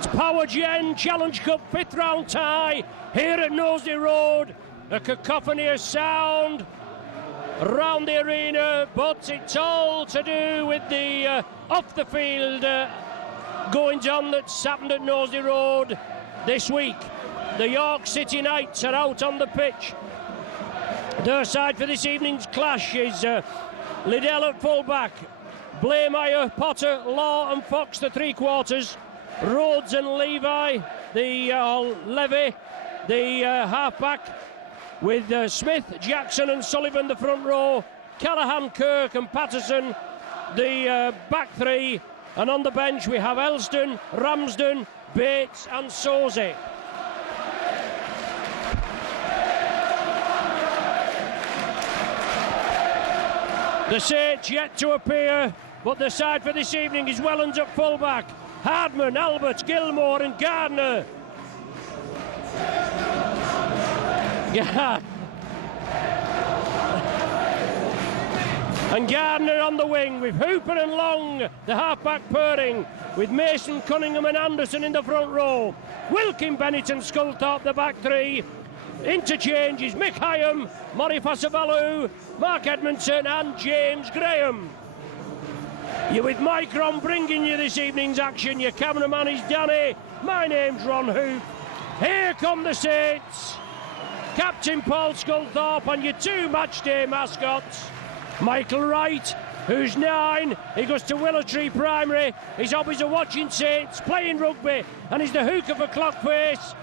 It's Power Gen Challenge Cup 5th round tie here at Knowsley Road. A cacophony of sound round the arena, but it's all to do with the off the field goings on that's happened at Knowsley Road this week. The York City Knights are out on the pitch. Their side for this evening's clash is Liddell at full-back, Blaymire, Potter, Law and Fox the three-quarters, Rhodes and Levi, Levy, the half-back, with Smith, Jackson and Sullivan the front row, Callaghan, Kirk and Patterson the back three, and on the bench we have Elston, Ramsden, Bates and Soze. The Saints yet to appear, but the side for this evening is Wellens at full-back, Hardman, Albert, Gilmore and Gardner. And Gardner on the wing with Hooper and Long, the half-back pairing, with Mason, Cunningham and Anderson in the front row. Wilkin, Bennett and Sculthorpe the back three. Interchanges Mick Hyam, Murray Fasavalu, Mark Edmondson and James Graham. You're with Mike Ron bringing you this evening's action. Your cameraman is Danny. My name's Ron Hoop. Here come the Saints. Captain Paul Sculthorpe and your two matchday mascots. Michael Wright, who's 9, he goes to Willowtree Primary. His hobbies are watching Saints, playing rugby, and he's the hooker for Clockface.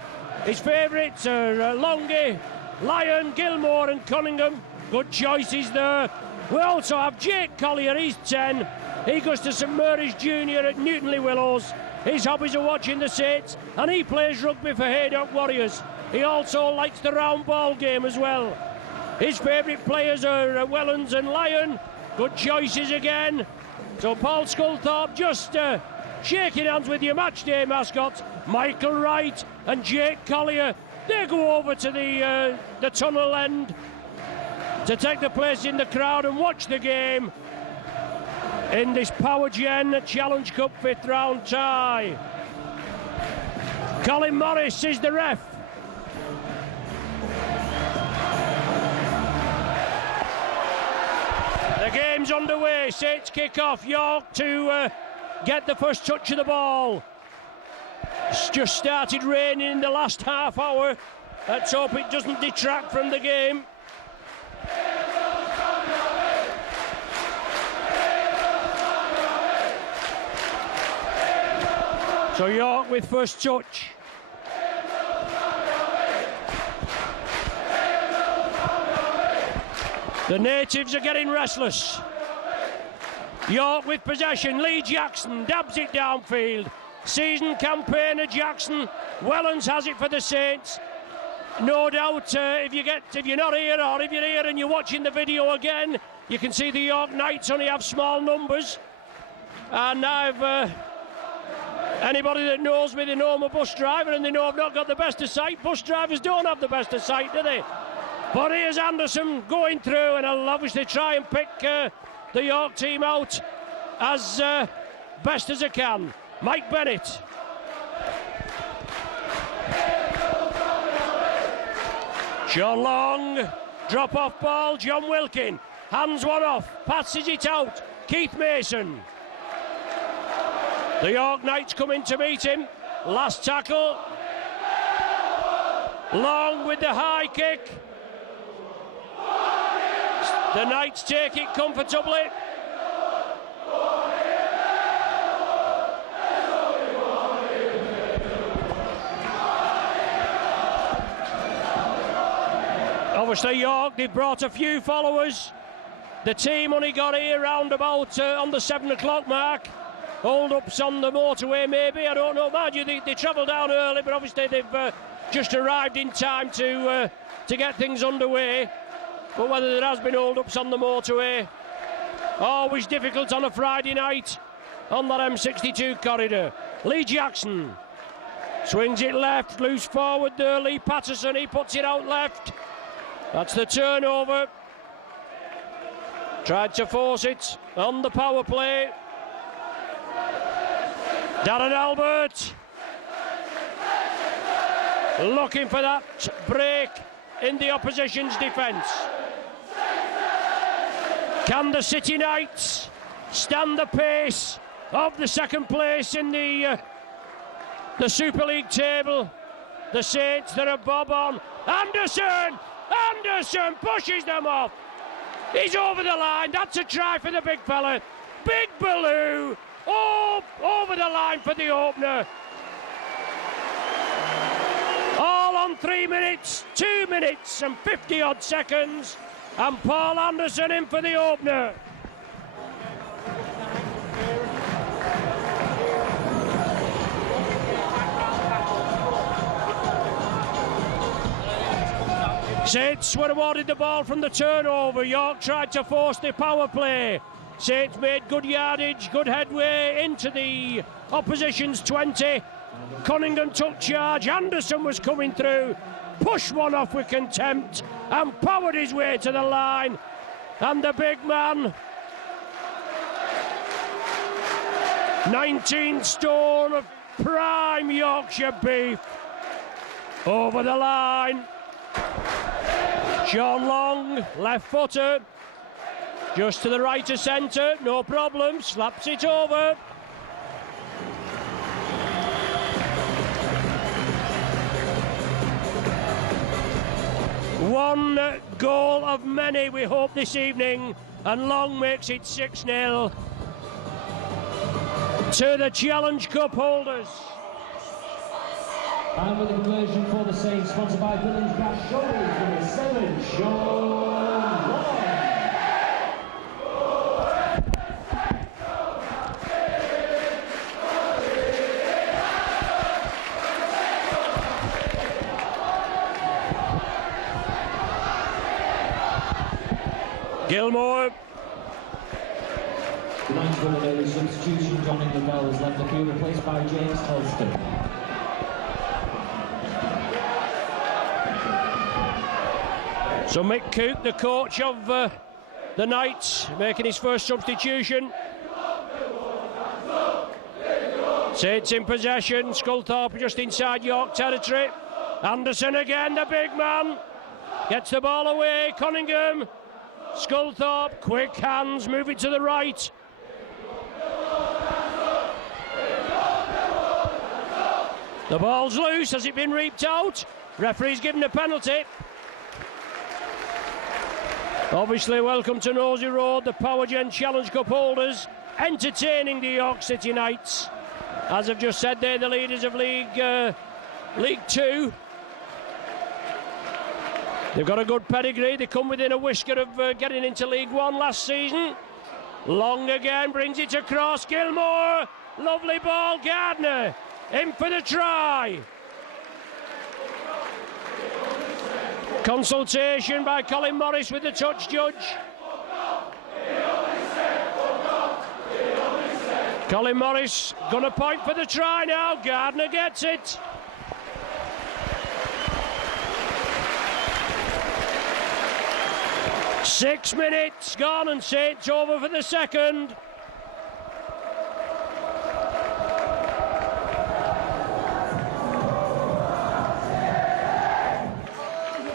His favourites are Longy, Lyon, Gilmore and Cunningham. Good choices there. We also have Jake Collier, he's 10. He goes to St Mary's Junior at Newtonley Willows. His hobbies are watching the Saints, and he plays rugby for Haydock Warriors. He also likes the round ball game as well. His favourite players are Wellens and Lyon. Good choices again. So Paul Sculthorpe just shaking hands with your matchday mascots, Michael Wright and Jake Collier. They go over to the tunnel end to take the place in the crowd and watch the game in this Power Gen Challenge Cup 5th round tie. Colin Morris is the ref. The game's underway. Saints kick off. York to get the first touch of the ball. It's just started raining in the last half hour. Let's hope it doesn't detract from the game. So York with first touch. The natives are getting restless. York with possession. Lee Jackson dabs it downfield. Season campaigner Jackson. Wellens has it for the Saints. No doubt if you're not here, or if you're here and you're watching the video again, you can see the York Knights only have small numbers. And anybody that knows me, they know I'm a bus driver and they know I've not got the best of sight. Bus drivers don't have the best of sight, do they? But here's Anderson going through, and I'll obviously try and pick the York team out as best as I can. Mike Bennett. Sean Long, drop off ball, John Wilkin. Hands one off, passes it out, Keith Mason. The York Knights come in to meet him. Last tackle. Long with the high kick. The Knights take it comfortably. Obviously York, they've brought a few followers. The team only got here round about on the 7 o'clock mark. Hold-ups on the motorway maybe, I don't know. Mind you, they travelled down early, but obviously they've just arrived in time to get things underway. But whether there has been hold-ups on the motorway, always difficult on a Friday night on that M62 corridor. Lee Jackson swings it left, loose forward there. Lee Patterson, he puts it out left. That's the turnover. Tried to force it on the power play. Darren Albert looking for that break in the opposition's defence. Can the City Knights stand the pace of the second place in the Super League table? The Saints, they're a bob on. Anderson pushes them off. He's over the line. That's a try for the big fella. Big Baloo, over the line for the opener. All on 3 minutes, 2 minutes and 50 odd seconds, and Paul Anderson in for the opener. Saints were awarded the ball from the turnover. York tried to force the power play. Saints made good yardage, good headway into the opposition's 20. Cunningham took charge. Anderson was coming through, pushed one off with contempt and powered his way to the line. And the big man, 19 stone of prime Yorkshire beef, over the line. Sean Long, left footer, just to the right of centre, no problem, slaps it over. One goal of many, we hope, this evening, and Long makes it 6-0 to the Challenge Cup holders. And with the conversion for the Saints, sponsored by Villains Grass Shoulders, number 7, Sean Long. Gilmore. The 9th goal, early substitution, Johnny Lavelle has left the field, replaced by James Elston. So Mick Cooke, the coach of the Knights, making his first substitution. Saints in possession, Sculthorpe just inside York territory. Anderson again, the big man, gets the ball away. Cunningham, Sculthorpe, quick hands, move it to the right. The ball's loose. Has it been reaped out? Referee's given a penalty. Obviously, welcome to Nosey Road, the Powergen Challenge Cup holders, entertaining the York City Knights. As I've just said, they're the leaders of League 2. They've got a good pedigree. They come within a whisker of getting into League 1 last season. Long again, brings it across. Gilmore, lovely ball. Gardner in for the try. Consultation by Colin Morris with the touch judge. Colin Morris gonna point for the try now. Gardner gets it. Six minutes gone and Saints over for the second.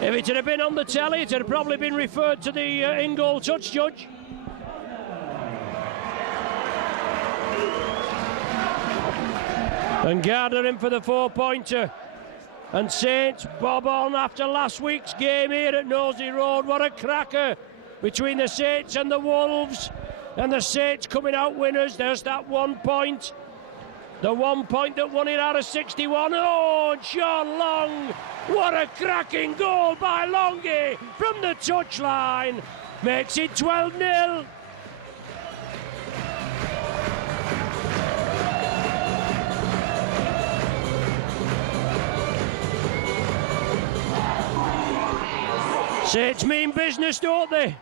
If it had been on the telly, it had probably been referred to the in-goal touch judge. And Gardner in for the 4-pointer. And Saints bob on after last week's game here at Nosey Road. What a cracker between the Saints and the Wolves. And the Saints coming out winners. There's that 1 point. The 1 point that won it out of 61. Oh, Sean Long. What a cracking goal by Longy from the touchline. Makes it 12-0. Saints mean business, don't they?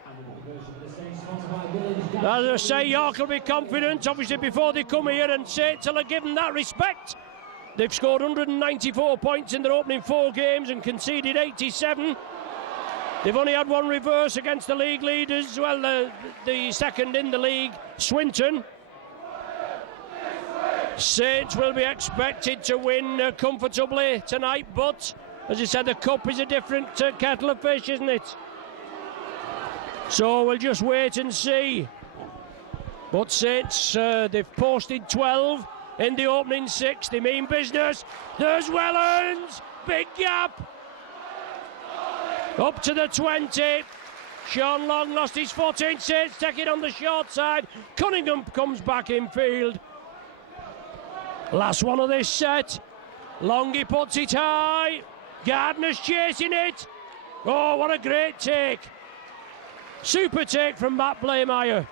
As I say, York will be confident, obviously, before they come here, and Saints will have given that respect. They've scored 194 points in their opening 4 games and conceded 87. They've only had one reverse against the league leaders, well, the second in the league, Swinton. Saints will be expected to win comfortably tonight, but As I said, the cup is a different kettle of fish, isn't it? So we'll just wait and see. But Saints, they've posted 12 in the opening 6. They mean business. There's Wellens. Big gap. Up to the 20. Sean Long lost his footing. Saints take it on the short side. Cunningham comes back in field. Last one of this set. Longy puts it high. Gardner's chasing it. Oh, what a great take. Super take from Matt Blameyer.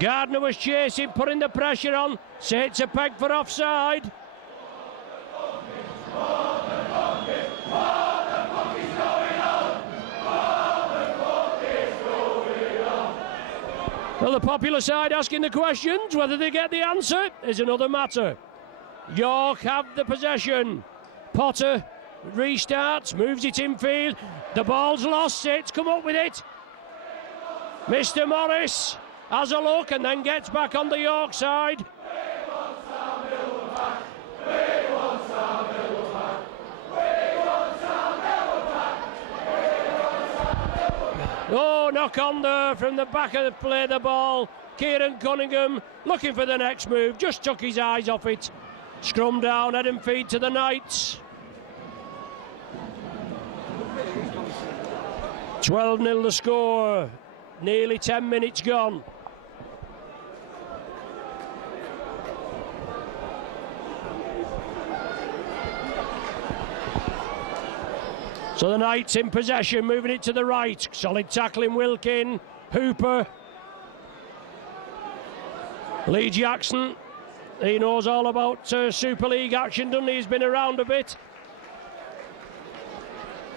Gardner was chasing, putting the pressure on. Saints a peg for offside. Well, the popular side asking the questions. Whether they get the answer is another matter. York have the possession. Potter restarts, moves it infield. The ball's lost. Saints come up with it. Mr. Morris has a look and then gets back on the York side. Oh, knock on there from the back of the play, the ball. Kieran Cunningham looking for the next move, just took his eyes off it. Scrum down, head and feed to the Knights. 12-0 the score, nearly 10 minutes gone. So the Knights in possession, moving it to the right. Solid tackling, Wilkin, Hooper. Lee Jackson, he knows all about Super League action, doesn't he? He's been around a bit.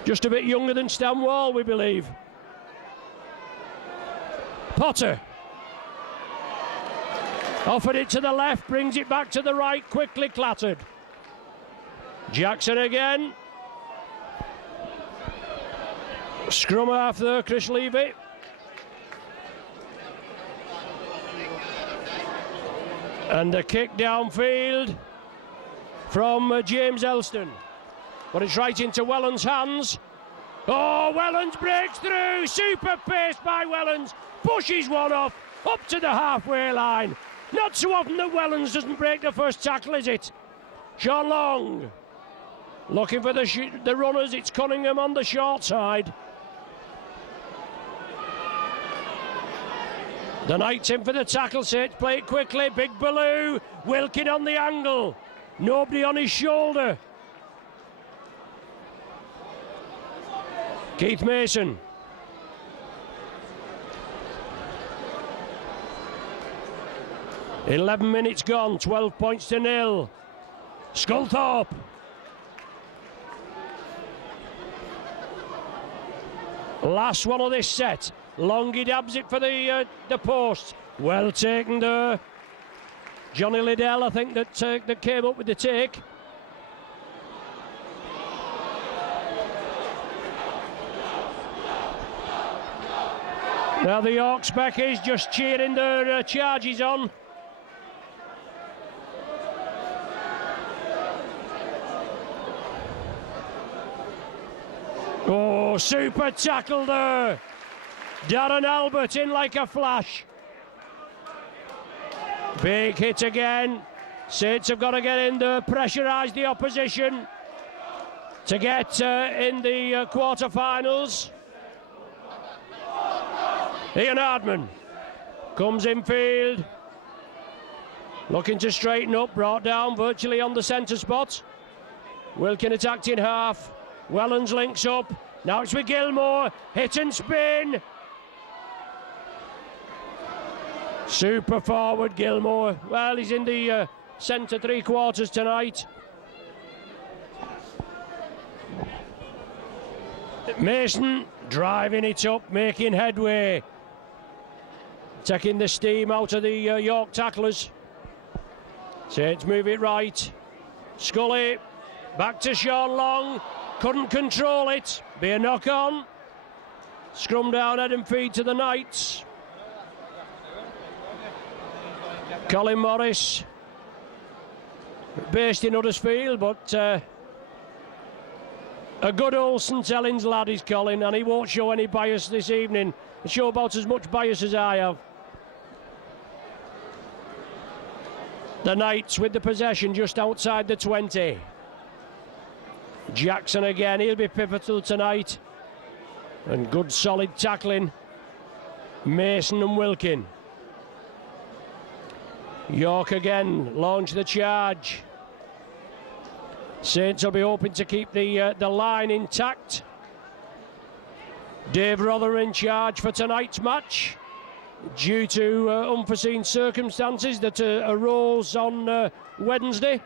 Just a bit younger than Stan Wall, we believe. Potter. Offered it to the left, brings it back to the right, quickly clattered. Jackson again. Scrum half there, Chris Levy. And a kick downfield from James Elston. But it's right into Wellens' hands. Oh, Wellens breaks through. Super pace by Wellens. Pushes one off, up to the halfway line. Not so often that Wellens doesn't break the first tackle, is it? Sean Long looking for the runners. It's Cunningham on the short side. The Knights in for the tackle, Saints play it quickly. Big Ballou, Wilkin on the angle. Nobody on his shoulder. Keith Mason. "11 minutes gone, 12 points to 0. Sculthorpe. Last one of this set. Longy dabs it for the post. Well taken there. Johnny Liddell, I think, that came up with the take. Now the York Speckers just cheering their charges on. Oh, super tackle there. Darren Albert in like a flash. Big hit again. Saints have got to get in there, pressurise the opposition to get in the quarter-finals. Ian Hardman comes in field, looking to straighten up, brought down virtually on the centre spot. Wilkin attacked in half. Wellens links up. Now it's with Gilmore. Hit and spin. Super forward Gilmore. Well, he's in the centre three quarters tonight. Mason driving it up, making headway. Taking the steam out of the York tacklers. Saints move it right. Scully back to Sean Long. Couldn't control it. Be a knock on. Scrum down, head and feed to the Knights. Colin Morris based in Huddersfield, but A good old St Helens lad is Colin, and he won't show any bias this evening. He'll show about as much bias as I have. The Knights with the possession just outside the 20. Jackson again, he'll be pivotal tonight. And good solid tackling. Mason and Wilkin. York again, launch the charge. Saints will be hoping to keep the line intact. Dave Rother in charge for tonight's match, due to unforeseen circumstances that arose on Wednesday.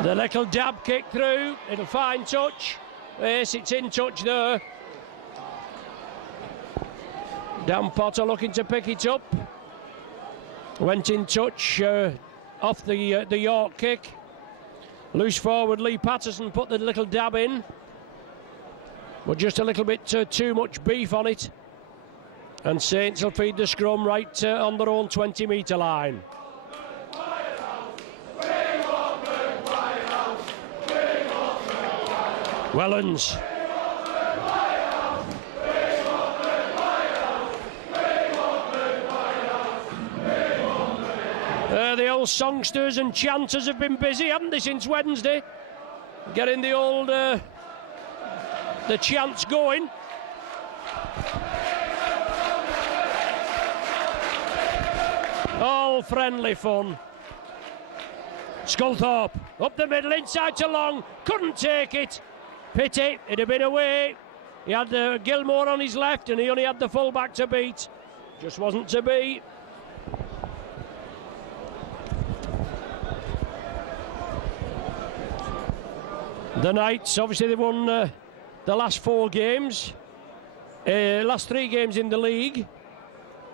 The little dab kick through, it'll find touch. Yes, it's in touch there. Dan Potter looking to pick it up. Went in touch off the York kick. Loose forward Lee Patterson put the little dab in, but just a little bit too much beef on it. And Saints will feed the scrum right on their own 20-metre line. Wellens. The old songsters and chanters have been busy, haven't they, since Wednesday? Getting the old the chants going. All friendly fun. Sculthorpe up the middle, inside to Long, couldn't take it. Pity, it'd have been away. He had Gilmore on his left and he only had the full-back to beat. Just wasn't to be. The Knights, obviously they won the last 4 games. Last 3 games in the league,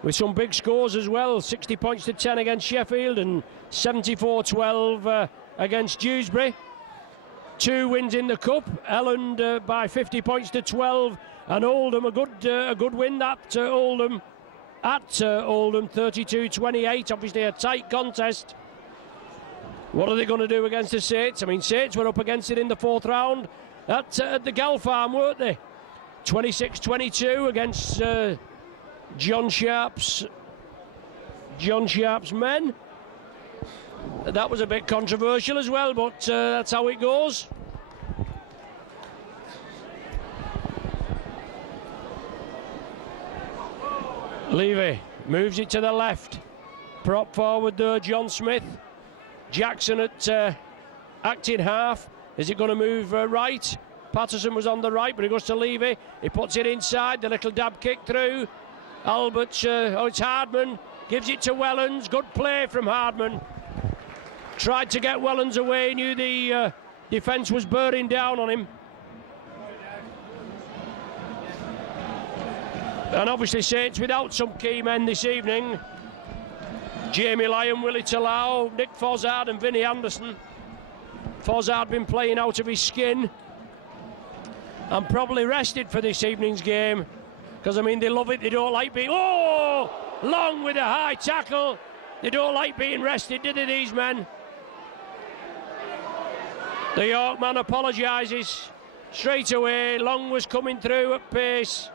with some big scores as well. 60 points to 10 against Sheffield and 74-12 against Dewsbury. 2 wins in the cup. Elland by 50 points to 12, and Oldham a good win at Oldham. At Oldham 32-28. Obviously a tight contest. What are they going to do against the Saints? I mean, Saints were up against it in the 4th round at the Gal Farm, weren't they? 26-22 against John Sharp's men. That was a bit controversial as well, but that's how it goes. Levy moves it to the left. Prop forward there, John Smith. Jackson at acting half. Is it going to move right? Patterson was on the right, but he goes to Levy. He puts it inside. The little dab kick through. Albert, it's Hardman. Gives it to Wellens. Good play from Hardman. Tried to get Wellens away. Knew the defence was bearing down on him. And obviously Saints without some key men this evening. Jamie Lyon, Willie Talau, Nick Fozzard and Vinnie Anderson. Fozzard been playing out of his skin and probably rested for this evening's game, because I mean they love it, they don't like being... Oh! Long with a high tackle. They don't like being rested, do they, these men? The York man apologises straight away. Long was coming through at pace.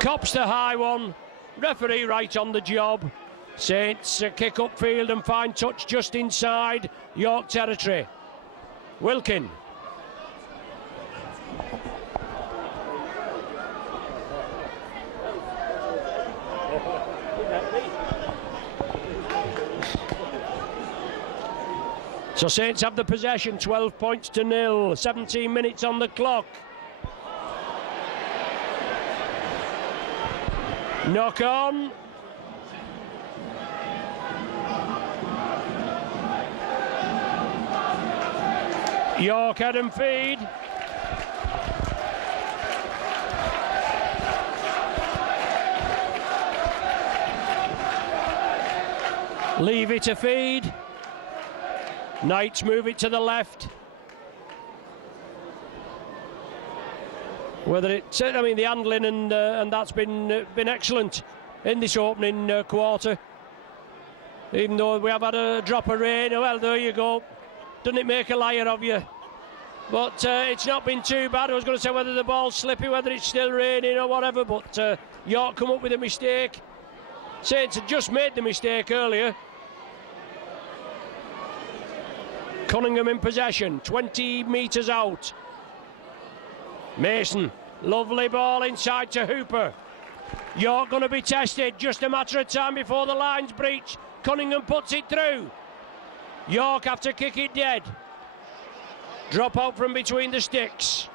Cops the high one. Referee right on the job. Saints kick upfield and find touch just inside York territory. Wilkin. So Saints have the possession, 12 points to 0, 17 minutes on the clock. Knock on. York head and feed. Leave it to feed. Knights move it to the left. Whether it's, I mean, the handling and that's been excellent in this opening quarter. Even though we have had a drop of rain, well, there you go. Doesn't it make a liar of you? But it's not been too bad. I was going to say whether the ball's slippy, whether it's still raining or whatever, but York come up with a mistake. Saints had just made the mistake earlier. Cunningham in possession, 20 metres out. Mason, lovely ball inside to Hooper. York going to be tested, just a matter of time before the line's breached. Cunningham puts it through. York have to kick it dead. Drop out from between the sticks.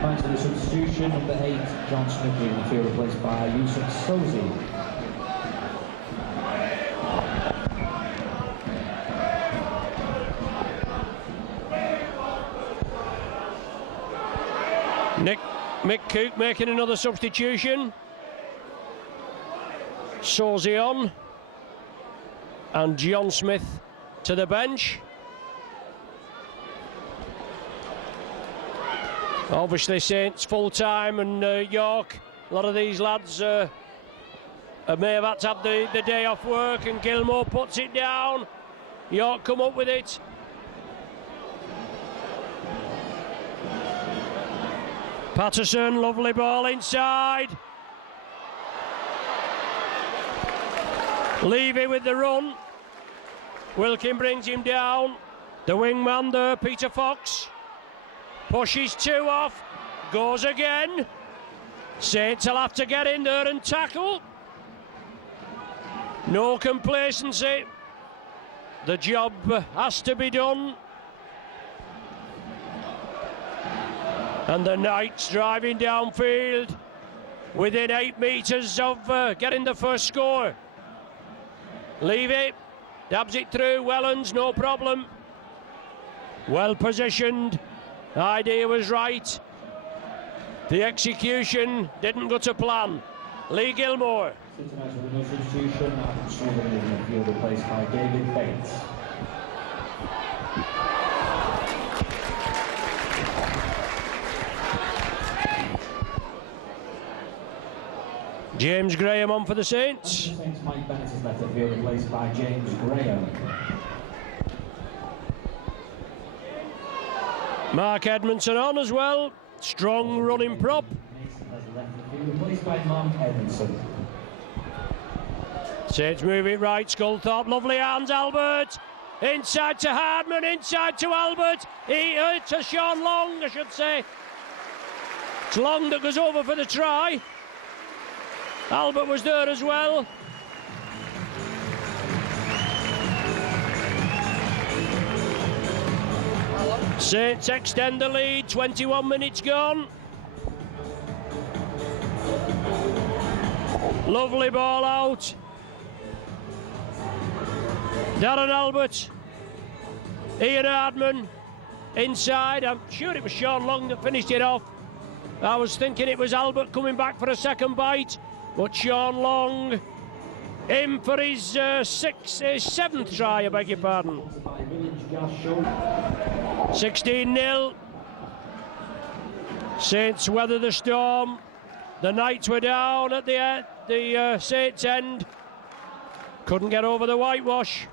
Thanks to the substitution, number 8, John Smith in the field, replaced by Yusuf Sozi. Mick Cook making another substitution. Sozi on. And John Smith to the bench. Obviously Saints full time, and York, a lot of these lads may have had to have the day off work, and Gilmore puts it down. York come up with it. Patterson, lovely ball inside. Levy with the run. Wilkin brings him down. The wingman there, Peter Fox. Pushes 2 off. Goes again. Saints will have to get in there and tackle. No complacency. The job has to be done. And the Knights driving downfield within 8 metres of getting the first score. Levy dabs it through. Wellens, no problem. Well positioned. The idea was right. The execution didn't go to plan. Lee Gilmore. Substitution, in the field, replaced by David Bates. James Graham on for the Saints. Mike Bennett is left at field, replaced by James Graham. Mark Edmondson on as well. Strong running prop. Mason has left the field, replaced by Mark Edmondson. Saints move it right. Sculthorpe, lovely hands. Albert inside to Hardman, inside to Albert. To Sean Long, I should say. It's Long that goes over for the try. Albert was there as well. Saints extend the lead, 21 minutes gone. Lovely ball out. Darren Albert, Ian Hardman inside. I'm sure it was Sean Long that finished it off. I was thinking it was Albert coming back for a second bite, but Sean Long in for his 7th try, I beg your pardon. 16-0. Saints weather the storm. The Knights were down at the Saints end. Couldn't get over the whitewash.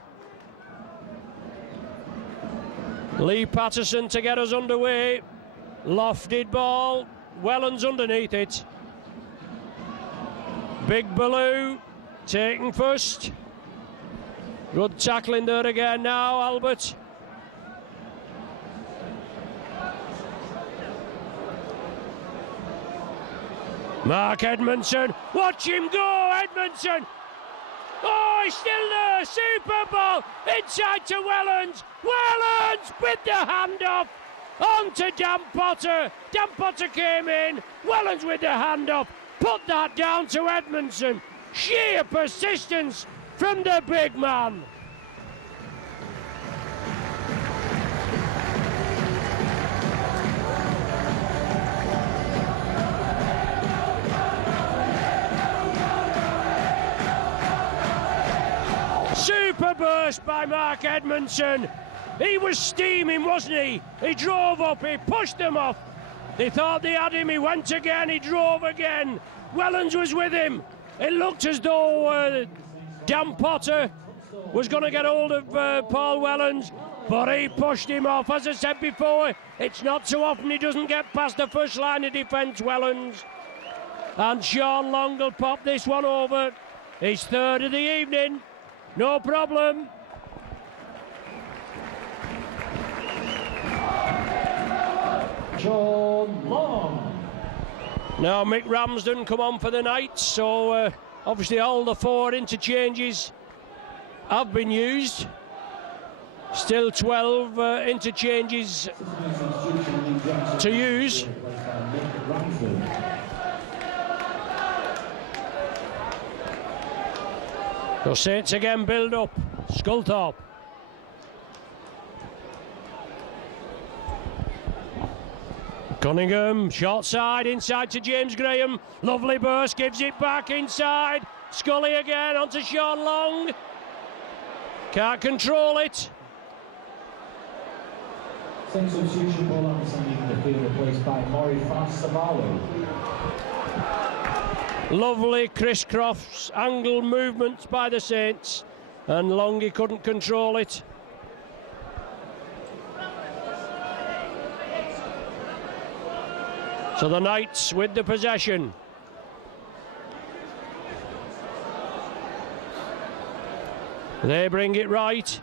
Lee Patterson to get us underway. Lofted ball. Wellens underneath it. Big Ballou taken first. Good tackling there again now, Albert. Mark Edmondson, watch him go, Edmondson! Oh, he's still there, super ball, inside to Wellens! Wellens with the handoff, on to Dan Potter. Dan Potter came in, Wellens with the handoff, put that down to Edmondson. Sheer persistence from the big man. Super burst by Mark Edmondson. He was steaming, wasn't he? He drove up, he pushed them off. They thought they had him. He went again. He drove again. Wellens was with him. It looked as though Dan Potter was going to get hold of Paul Wellens, but he pushed him off. As I said before, it's not so often he doesn't get past the first line of defence, Wellens. And Sean Long will pop this one over. His third of the evening. No problem. Sean Long. Now Mick Ramsden come on for the night, so obviously all the 4 interchanges have been used. Still 12 interchanges to use. So Saints again build up. Sculthorpe. Cunningham, short side, inside to James Graham. Lovely burst, gives it back inside. Scully again onto Sean Long. Can't control it. Same substitution, Paul Anderson in the field, replaced by Maury Savalu. Lovely crisscross angle movements by the Saints, and Longy couldn't control it. So the Knights with the possession. They bring it right.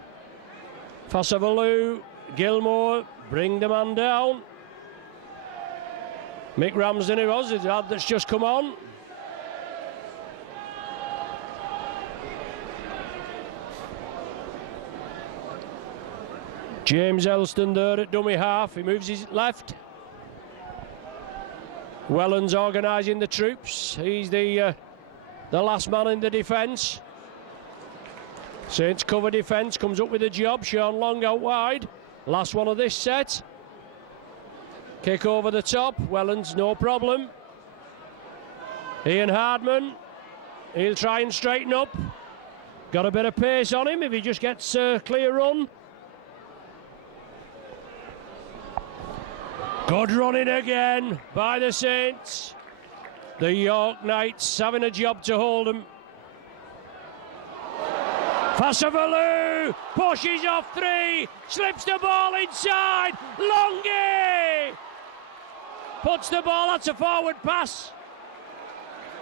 Fassavalu, Gilmore, bring the man down. Mick Ramsden, it was, the lad that's just come on. James Elston there at dummy half. He moves his left. Wellens organising the troops. He's the last man in the defence. Saints cover defence, comes up with a job. Sean Long out wide. Last one of this set. Kick over the top. Wellens, no problem. Ian Hardman. He'll try and straighten up. Got a bit of pace on him if he just gets a clear run. Good running again by the Saints. The York Knights having a job to hold them. Fassavalu pushes off 3, slips the ball inside. Longy puts the ball, that's a forward pass.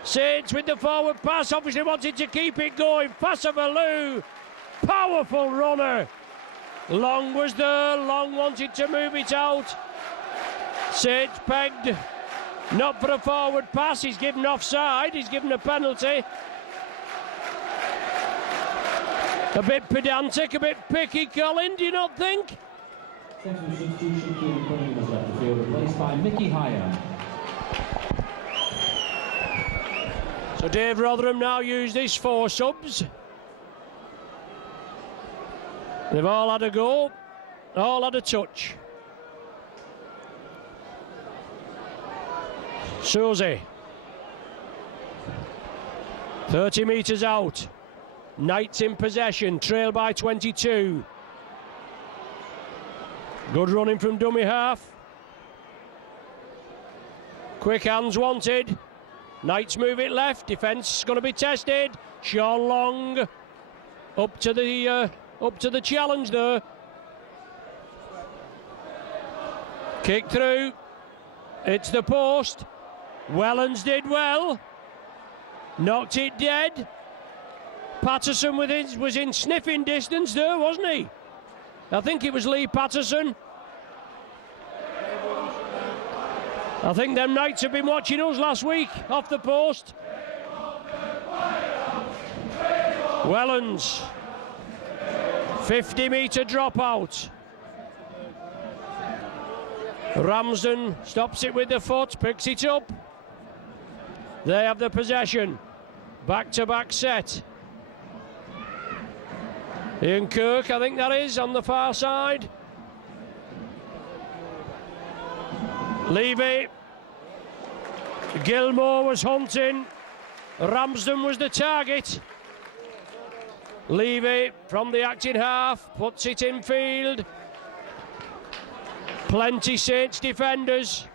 Saints with the forward pass, obviously wanted to keep it going. Fassavalu, powerful runner. Long was there, Long wanted to move it out. Saints pegged, not for a forward pass. He's given offside, he's given a penalty. A bit pedantic, a bit picky, Colin, do you not think? Central substitution, Kieran Cunningham has left the field, replaced by Mickey Hire. So Dave Rotherham now used his 4 subs. They've all had a go, all had a touch. Susie, 30 metres out. Knights in possession, trail by 22. Good running from dummy half. Quick hands wanted. Knights move it left. Defence going to be tested. Sean Long up to the challenge there. Kick through. It's the post. Wellens did well. Knocked it dead. Patterson was in sniffing distance there, wasn't he? I think it was Lee Patterson. I think them Knights have been watching us last week off the post. Wellens, 50-metre dropout. Ramsden stops it with the foot, picks it up. They have the possession. Back-to-back set. Ian Kirk, I think that is, on the far side. Levy. Gilmore was hunting. Ramsden was the target. Levy from the acting half, puts it in field. Plenty Saints defenders.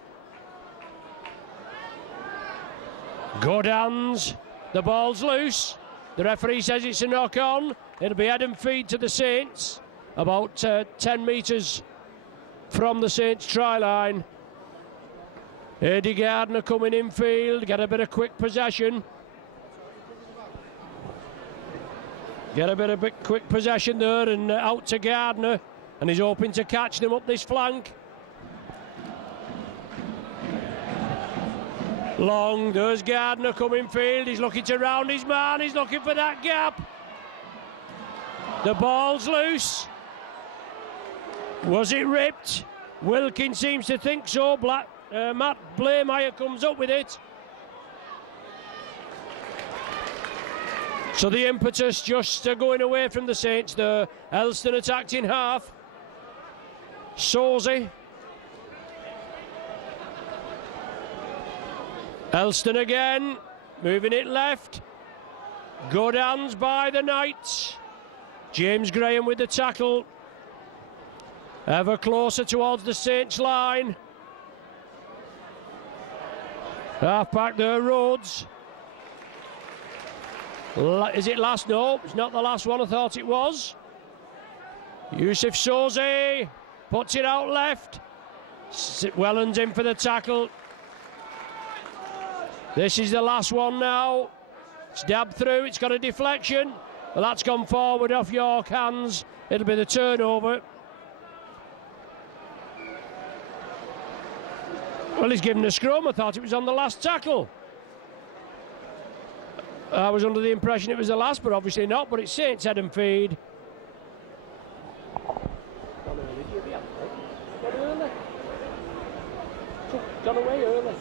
Good hands. The ball's loose. The referee says it's a knock on. It'll be head and feet to the Saints, about 10 metres from the Saints try line. Eddie Gardner coming infield, get a bit of quick possession. Get a bit of quick possession there, and out to Gardner, and he's hoping to catch them up this flank. Long, there's Gardner coming field, he's looking to round his man, he's looking for that gap. The ball's loose. Was it ripped? Wilkins seems to think so. Matt Blameyer comes up with it. So the impetus just going away from the Saints there. Elston attacked in half. Sorsey. Elston again, moving it left. Good hands by the Knights. James Graham with the tackle. Ever closer towards the Saints line. Half back there, Rhodes. Is it last? No, it's not the last one I thought it was. Yusuf Soze puts it out left. Welland's in for the tackle. This is the last one now. It's dabbed through, it's got a deflection. Well, that's gone forward off York hands. It'll be the turnover. Well, he's given a scrum. I thought it was on the last tackle. I was under the impression it was the last, but obviously not. But it's Saints head and feed. Gone away early.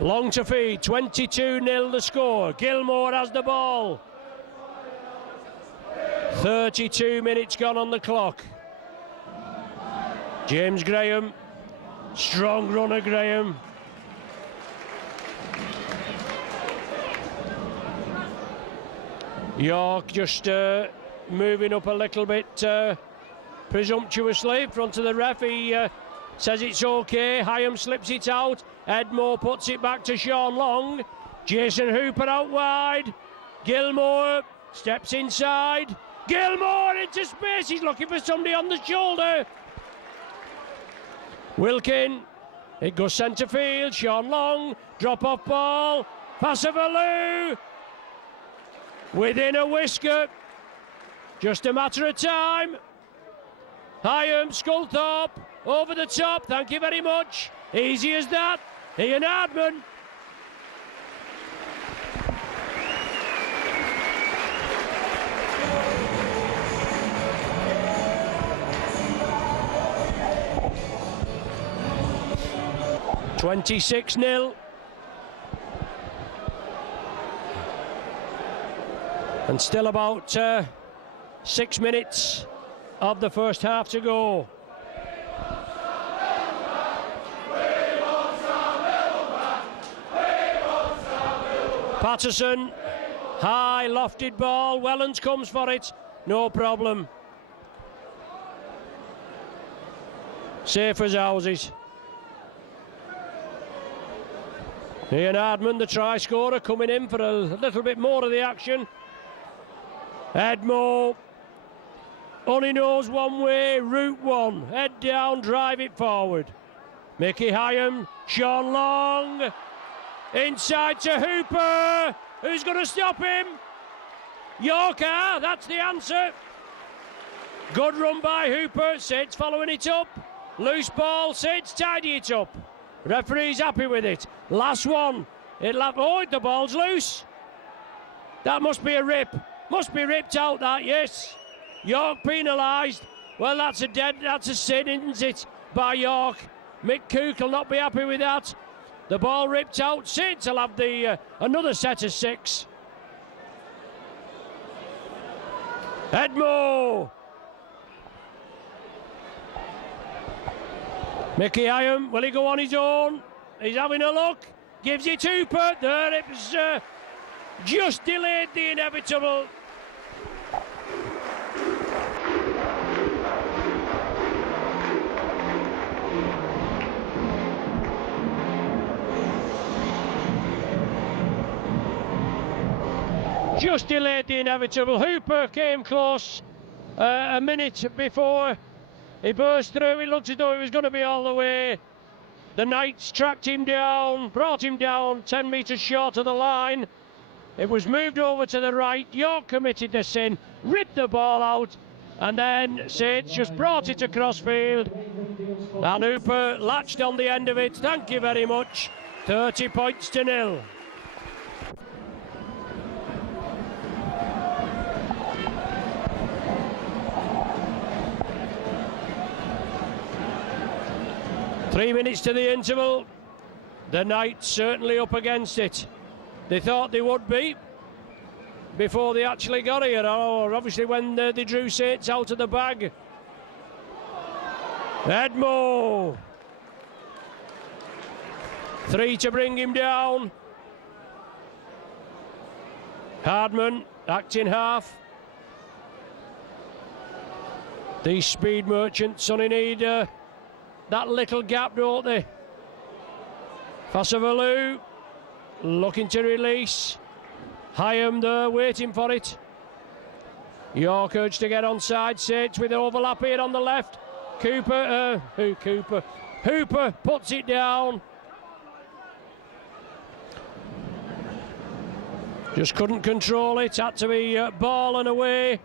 Long to feed, 22-0 the score. Gilmore has the ball. 32 minutes gone on the clock. James Graham, strong runner Graham. York just moving up a little bit presumptuously in front of the ref. He says it's okay. Hyam slips it out. Edmore puts it back to Sean Long. Jason Hooper out wide. Gilmore steps inside. Gilmore into space. He's looking for somebody on the shoulder. Wilkin. It goes centre field. Sean Long. Drop off ball. Passavalu. Within a whisker. Just a matter of time. Hyam, Sculthorpe. Over the top, thank you very much. Easy as that. Ian Hardman. (26-0). And still about 6 minutes of the first half to go. Patterson, high lofted ball. Wellens comes for it, no problem. Safe as houses. Ian Hardman, the try scorer, coming in for a little bit more of the action. Edmore only knows one way, route one. Head down, drive it forward. Mickey Hyam, Sean Long. Inside to Hooper. Who's going to stop him? Yorker, that's the answer. Good run by Hooper. Saints following it up. Loose ball, Saints tidy it up. Referee's happy with it. Last one. Oh, the ball's loose. That must be a rip. Must be ripped out, that, yes. York penalised. Well, that's a sin, isn't it, by York. Mick Cook will not be happy with that. The ball ripped out. Saints will have another set of 6. Edmore. Mickey Hyam, will he go on his own? He's having a look. Gives it Hooper. There, it was just delayed the inevitable. just delayed the inevitable. Hooper came close a minute before he burst through. It looked as though he was going to be all the way. The Knights tracked him down, brought him down 10 metres short of the line. It was moved over to the right. York committed the sin, ripped the ball out, and then Saints just brought it across field. And Hooper latched on the end of it. Thank you very much. 30 points to 0. Three minutes to the interval. The Knights certainly up against it. They thought they would be before they actually got here, or obviously when they drew Saints out of the bag. Edmo. 3 to bring him down. Hardman acting half. These speed merchants only need that little gap, don't they? Fassavalu looking to release. Hyam there waiting for it. York urged to get onside. Saints with overlap here on the left. Hooper puts it down. Just couldn't control it. Had to be ball and away.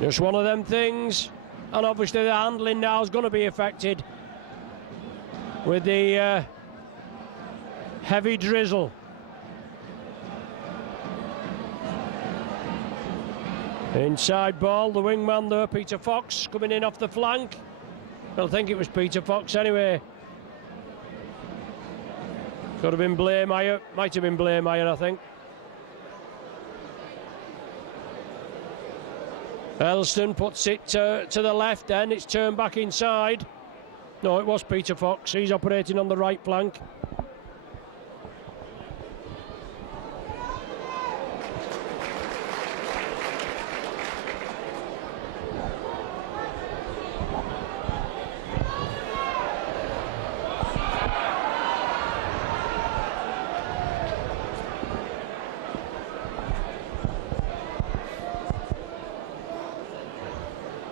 Just one of them things. And obviously the handling now is going to be affected with the heavy drizzle. Inside ball, the wingman there, Peter Fox, coming in off the flank. I think it was Peter Fox anyway. Could have been Blairmeyer, might have been Blairmeyer, I think. Elston puts it to the left, then it's turned back inside. No, it was Peter Fox. He's operating on the right flank.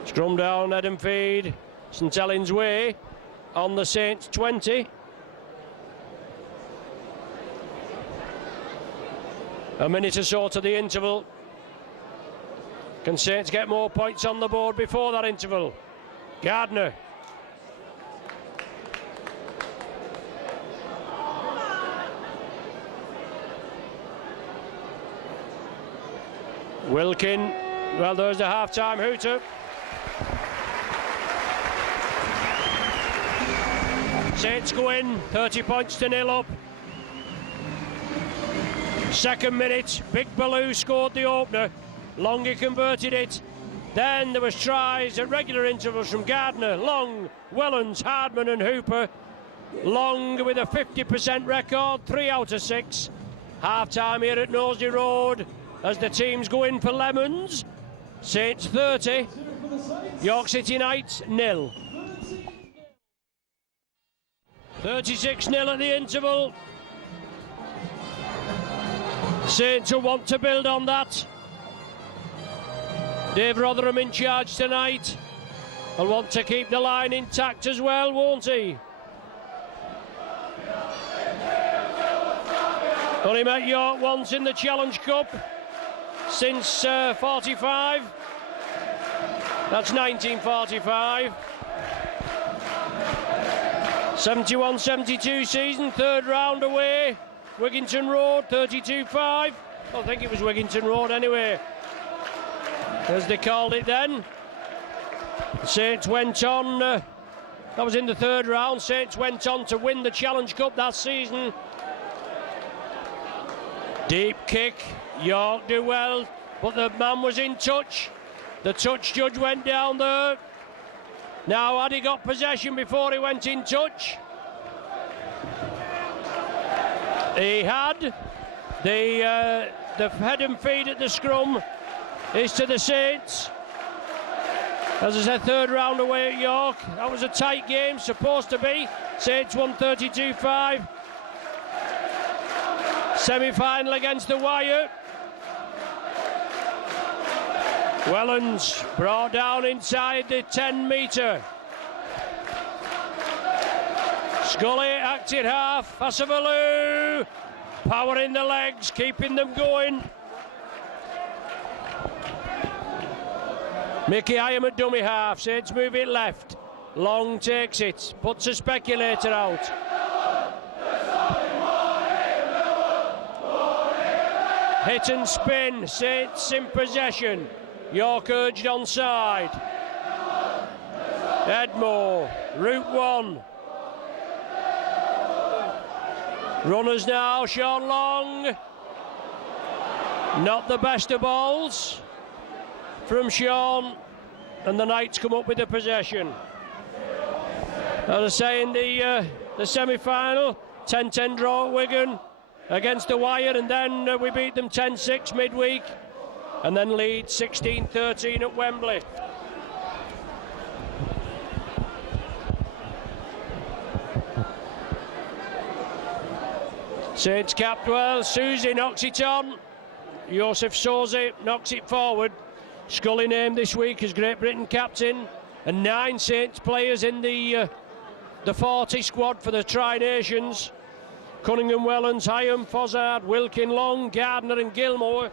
Scrum down, Edham feed, St Helens way on the Saints 20. A minute or so to the interval. Can Saints get more points on the board before that interval? Gardner. Wilkin, well, there's the half-time hooter. Saints go in, 30 points to 0 up. Second minute, Big Baloo scored the opener. Longy converted it. Then there was tries at regular intervals from Gardner, Long, Wellens, Hardman and Hooper. Long with a 50% record, 3 out of 6. Half-time here at Knowsley Road as the teams go in for lemons. Saints 30, York City Knights 0. 36-0 at the interval. Saints will want to build on that. Dave Rotherham in charge tonight. Will want to keep the line intact as well, won't he? Only met York once in the Challenge Cup since 45. That's 1945. 71-72 season, third round away. Wigginton Road, 32-5. I think it was Wigginton Road anyway, as they called it then. Saints went on, that was in the third round. Saints went on to win the Challenge Cup that season. Deep kick, York do well, but the man was in touch. The touch judge went down there. Now, had he got possession before he went in touch? He had. The head and feed at the scrum is to the Saints. As I said, third round away at York. That was a tight game, supposed to be. Saints won 32-5. Semi-final against the wire. Wellens brought down inside the 10-metre. Scully acted half. Fasavalu powering the legs, keeping them going. Mickey Hyam at dummy half. Saints move it left. Long takes it, puts a speculator out. Hit and spin, Saints in possession. York urged onside. Edmore, route one. Runners now, Sean Long. Not the best of balls from Sean, and the Knights come up with the possession. As I say, in the semi-final, 10-10 draw at Wigan against the wire, and then we beat them 10-6 midweek, and then lead 16-13 at Wembley. Saints capped well. Susie knocks it on. Joseph Soze knocks it forward. Scully named this week as Great Britain captain, and 9 Saints players in the 40 squad for the Tri-Nations. Cunningham, Wellens, Hyam, Fozzard, Wilkin, Long, Gardner and Gilmore.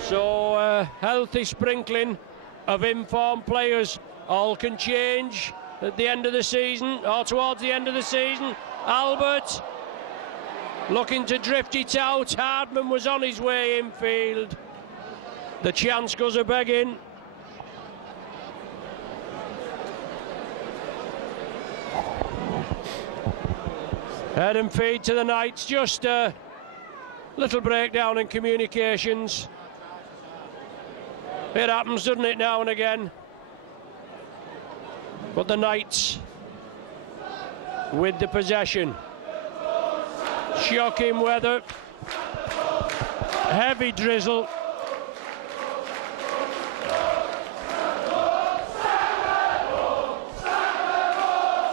So healthy sprinkling of informed players. All can change at the end of the season, or towards the end of the season. Albert looking to drift it out. Hardman was on his way infield. The chance goes a begging. Head and feed to the Knights. Just a little breakdown in communications. It happens, doesn't it, now and again? But the Knights with the possession. Shocking weather. Heavy drizzle.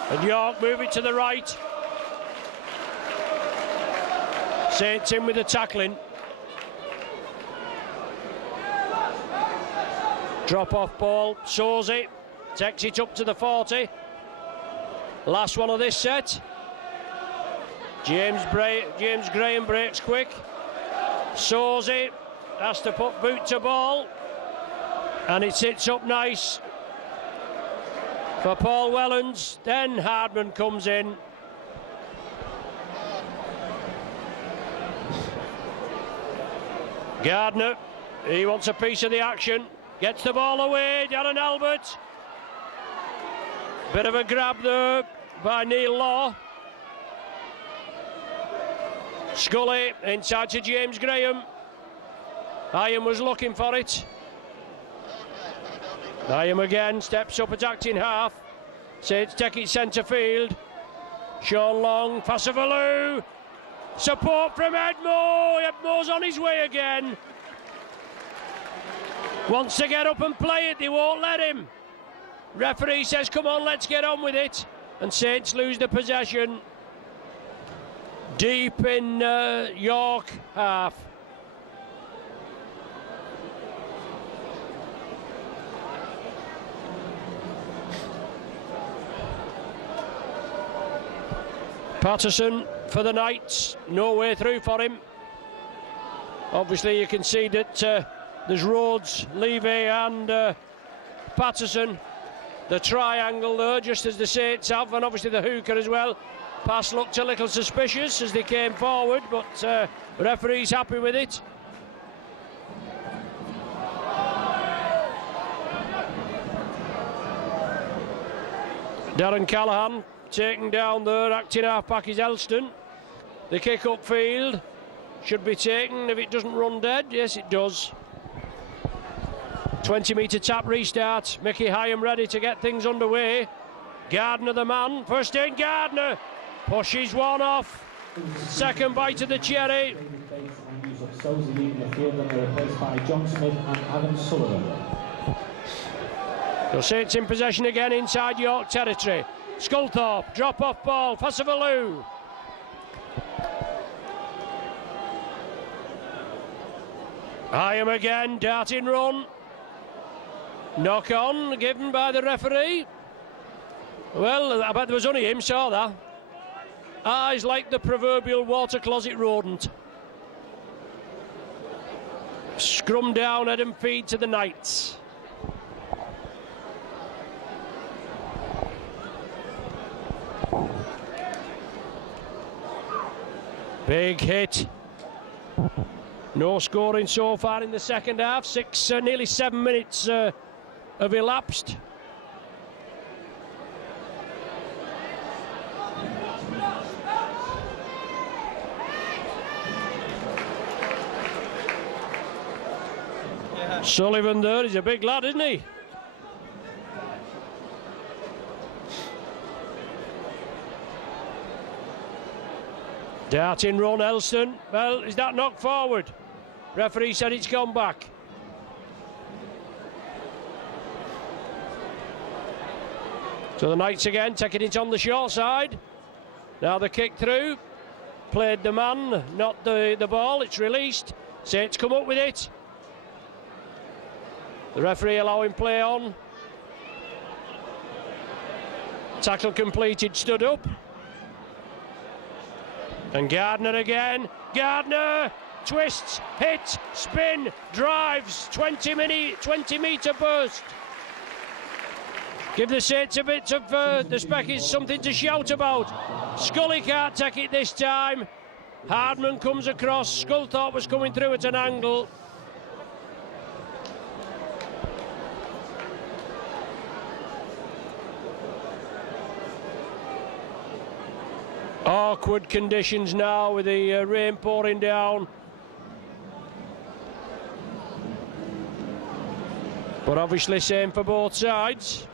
And York move it to the right. Saints in with the tackling. Drop off ball. Soze takes it up to the 40. Last one of this set. James Graham breaks quick. Soze has to put boot to ball, and it sits up nice for Paul Wellens. Then Hardman comes in. Gardner, he wants a piece of the action. Gets the ball away. Darren Albert. Bit of a grab there by Neil Law. Scully inside to James Graham. Hyam was looking for it. Hyam again steps up, attacked in half. Saints take it centre field. Sean Long, Fasavalu. Support from Edmore. Edmore's on his way again. Wants to get up and play it, they won't let him. Referee says, come on, let's get on with it. And Saints lose the possession. Deep in York half. Patterson for the Knights, no way through for him. Obviously you can see that there's Rhodes, Levy and Patterson. The triangle there, just as the Saints have, and obviously the hooker as well. Pass looked a little suspicious as they came forward, but the referee's happy with it. Darren Callaghan taken down there, acting half-back is Elston. The kick upfield should be taken if it doesn't run dead. Yes, it does. 20-metre tap restart. Mickey Hyam ready to get things underway. Gardner the man. First in, Gardner pushes one off. Second bite of the cherry. So Saints in possession again inside York territory. Sculthorpe, drop off ball. Fasavalu Hyam again, darting run. Knock on, given by the referee. Well, I bet there was only him, saw that. Eyes like the proverbial water closet rodent. Scrum down, head and feed to the Knights. Big hit. No scoring so far in the second half. Nearly 7 minutes have elapsed. Sullivan there, he's a big lad, isn't he? Darting run, Elston. Well, is that knocked forward? Referee said it's gone back. So the Knights again taking it on the short side. Now the kick through. Played the man, not the ball. It's released. Saints come up with it. The referee allowing play on. Tackle completed, stood up. And Gardner again. Gardner twists, hits, spin, drives. 20-metre burst. Give the Saints a bit of the Speckies something to shout about. Scully can't take it this time. Hardman comes across. Sculthorpe was coming through at an angle. Awkward conditions now with the rain pouring down. But obviously same for both sides.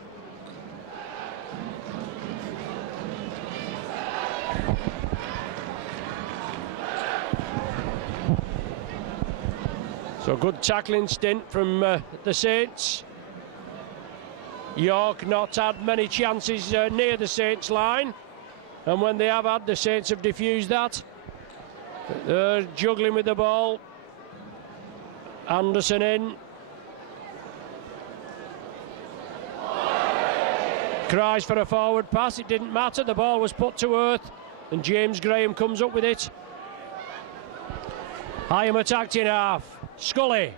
So good tackling stint from the Saints. York not had many chances near the Saints line. And when they have had, the Saints have diffused that. They're juggling with the ball. Anderson in. Cries for a forward pass. It didn't matter. The ball was put to earth. And James Graham comes up with it. Hyam attacked in half. Scully.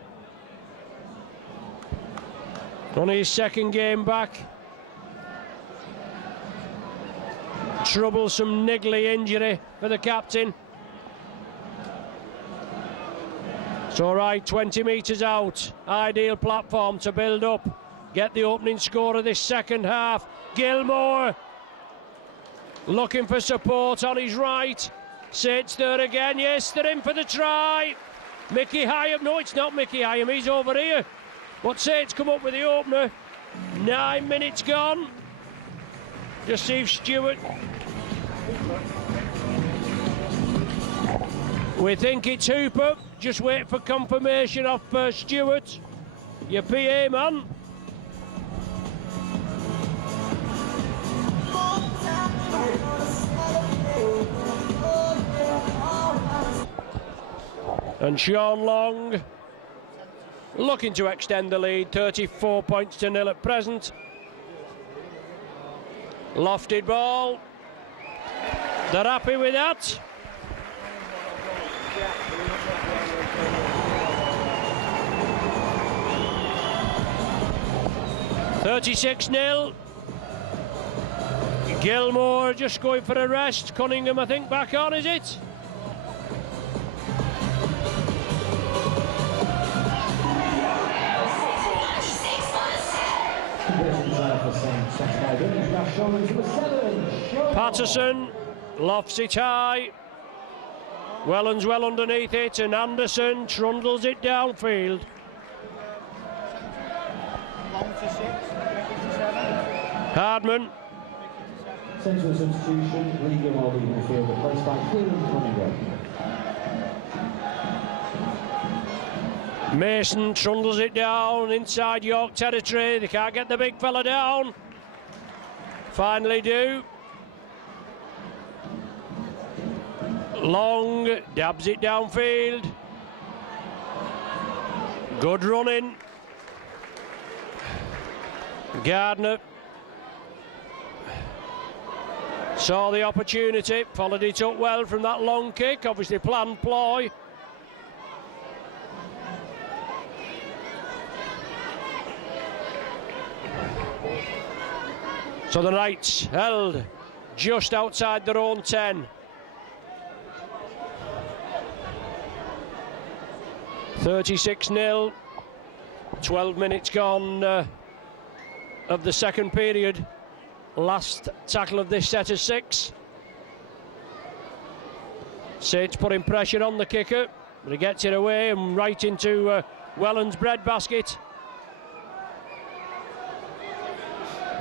Only his second game back. Troublesome niggly injury for the captain. It's all right, 20 metres out. Ideal platform to build up. Get the opening score of this second half. Gilmore looking for support on his right. Saints there again. Yes, they're in for the try. Mickey Hyam. No, it's not Mickey Hyam. He's over here. But Saints come up with the opener. 9 minutes gone. Just see if Stewart. We think it's Hooper. Just wait for confirmation off Stewart. Your PA man. And Sean Long looking to extend the lead. 34 points to 0 at present. Lofted ball. They're happy with that. (36-0). Gilmore just going for a rest. Cunningham, I think, back on, is it? Patterson lofts it high. Wellens well underneath it, and Anderson trundles it downfield. Hardman. Central substitution, Lee Gilmore leaving the field, replaced by Cunningham. Mason trundles it down inside York territory. They can't get the big fella down. Finally do. Long dabs it downfield. Good running. Gardner saw the opportunity, followed it up well from that long kick, obviously planned ploy. So the Knights held just outside their own 10. 36-0, 12 minutes gone of the second period. Last tackle of this set of 6. Sage putting pressure on the kicker, but he gets it away and right into Welland's breadbasket.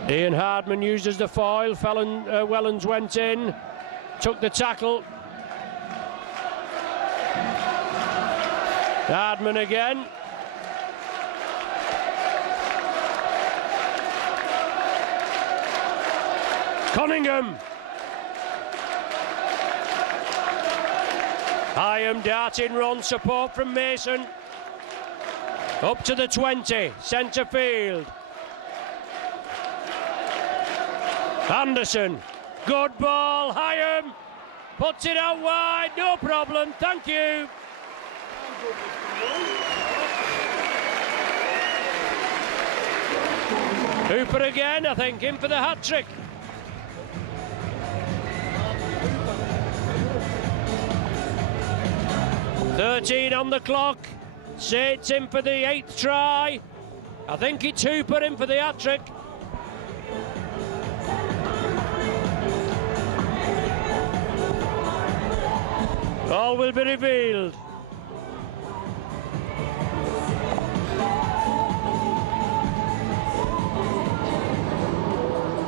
Ian Hardman used as the foil. Wellands went in, took the tackle. Hardman again. Cunningham. Hyam darting run, support from Mason. Up to the 20, centre field. Anderson, good ball, Hyam puts it out wide, no problem, thank you. Hooper again, I think, in for the hat-trick. .13 on the clock. Sates in for the 8th try. I think it's Hooper in for the hat-trick. All will be revealed.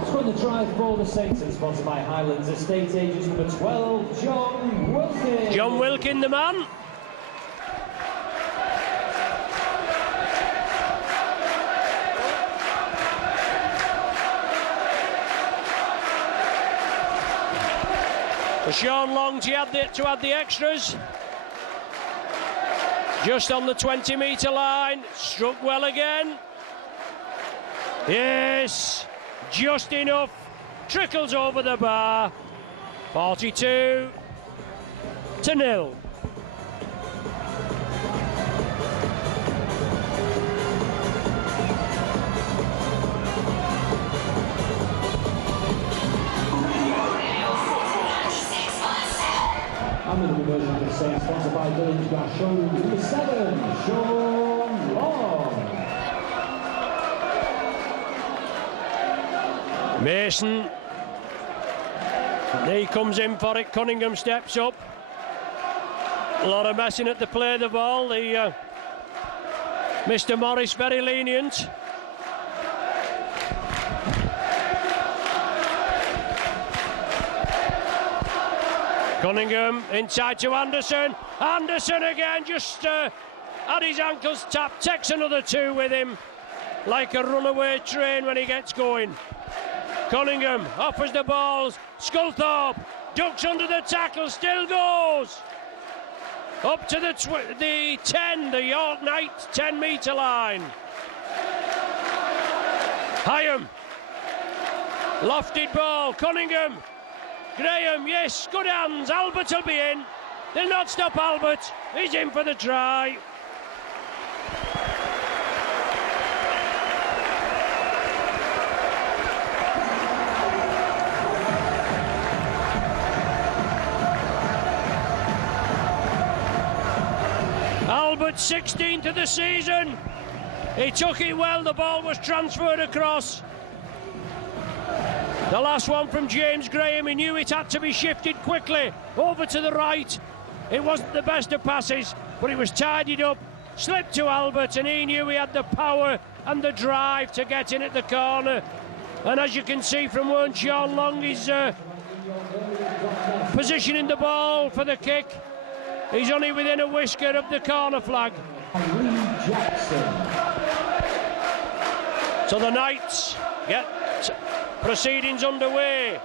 Scoring the try for the Saints and sponsored by Highlands Estate Agents, number 12, John Wilkin. John Wilkin, the man. For Sean Long to add the extras. Just on the 20-metre line. Struck well again. Yes, just enough. Trickles over the bar. 42-0. And the new version of the Saints, sponsored by Village Grass Showroom, number 7, Sean Long. Mason. He comes in for it. Cunningham steps up. A lot of messing at the play of the ball. Mr. Morris very lenient. Cunningham inside to Anderson. Anderson again, just had his ankles tapped. Takes another 2 with him, like a runaway train when he gets going. Cunningham offers the balls. Sculthorpe ducks under the tackle, still goes. Up to the 10, the York Knights 10-metre line. Hyam. Lofted ball. Cunningham. Graham, yes, good hands. Albert will be in. They'll not stop Albert. He's in for the try. Albert 16th of the season. He took it well. The ball was transferred across. The last one from James Graham, he knew it had to be shifted quickly over to the right. It wasn't the best of passes, but it was tidied up, slipped to Albert, and he knew he had the power and the drive to get in at the corner. And as you can see from where Sean Long is positioning the ball for the kick, he's only within a whisker of the corner flag. So the Knights get proceedings underway.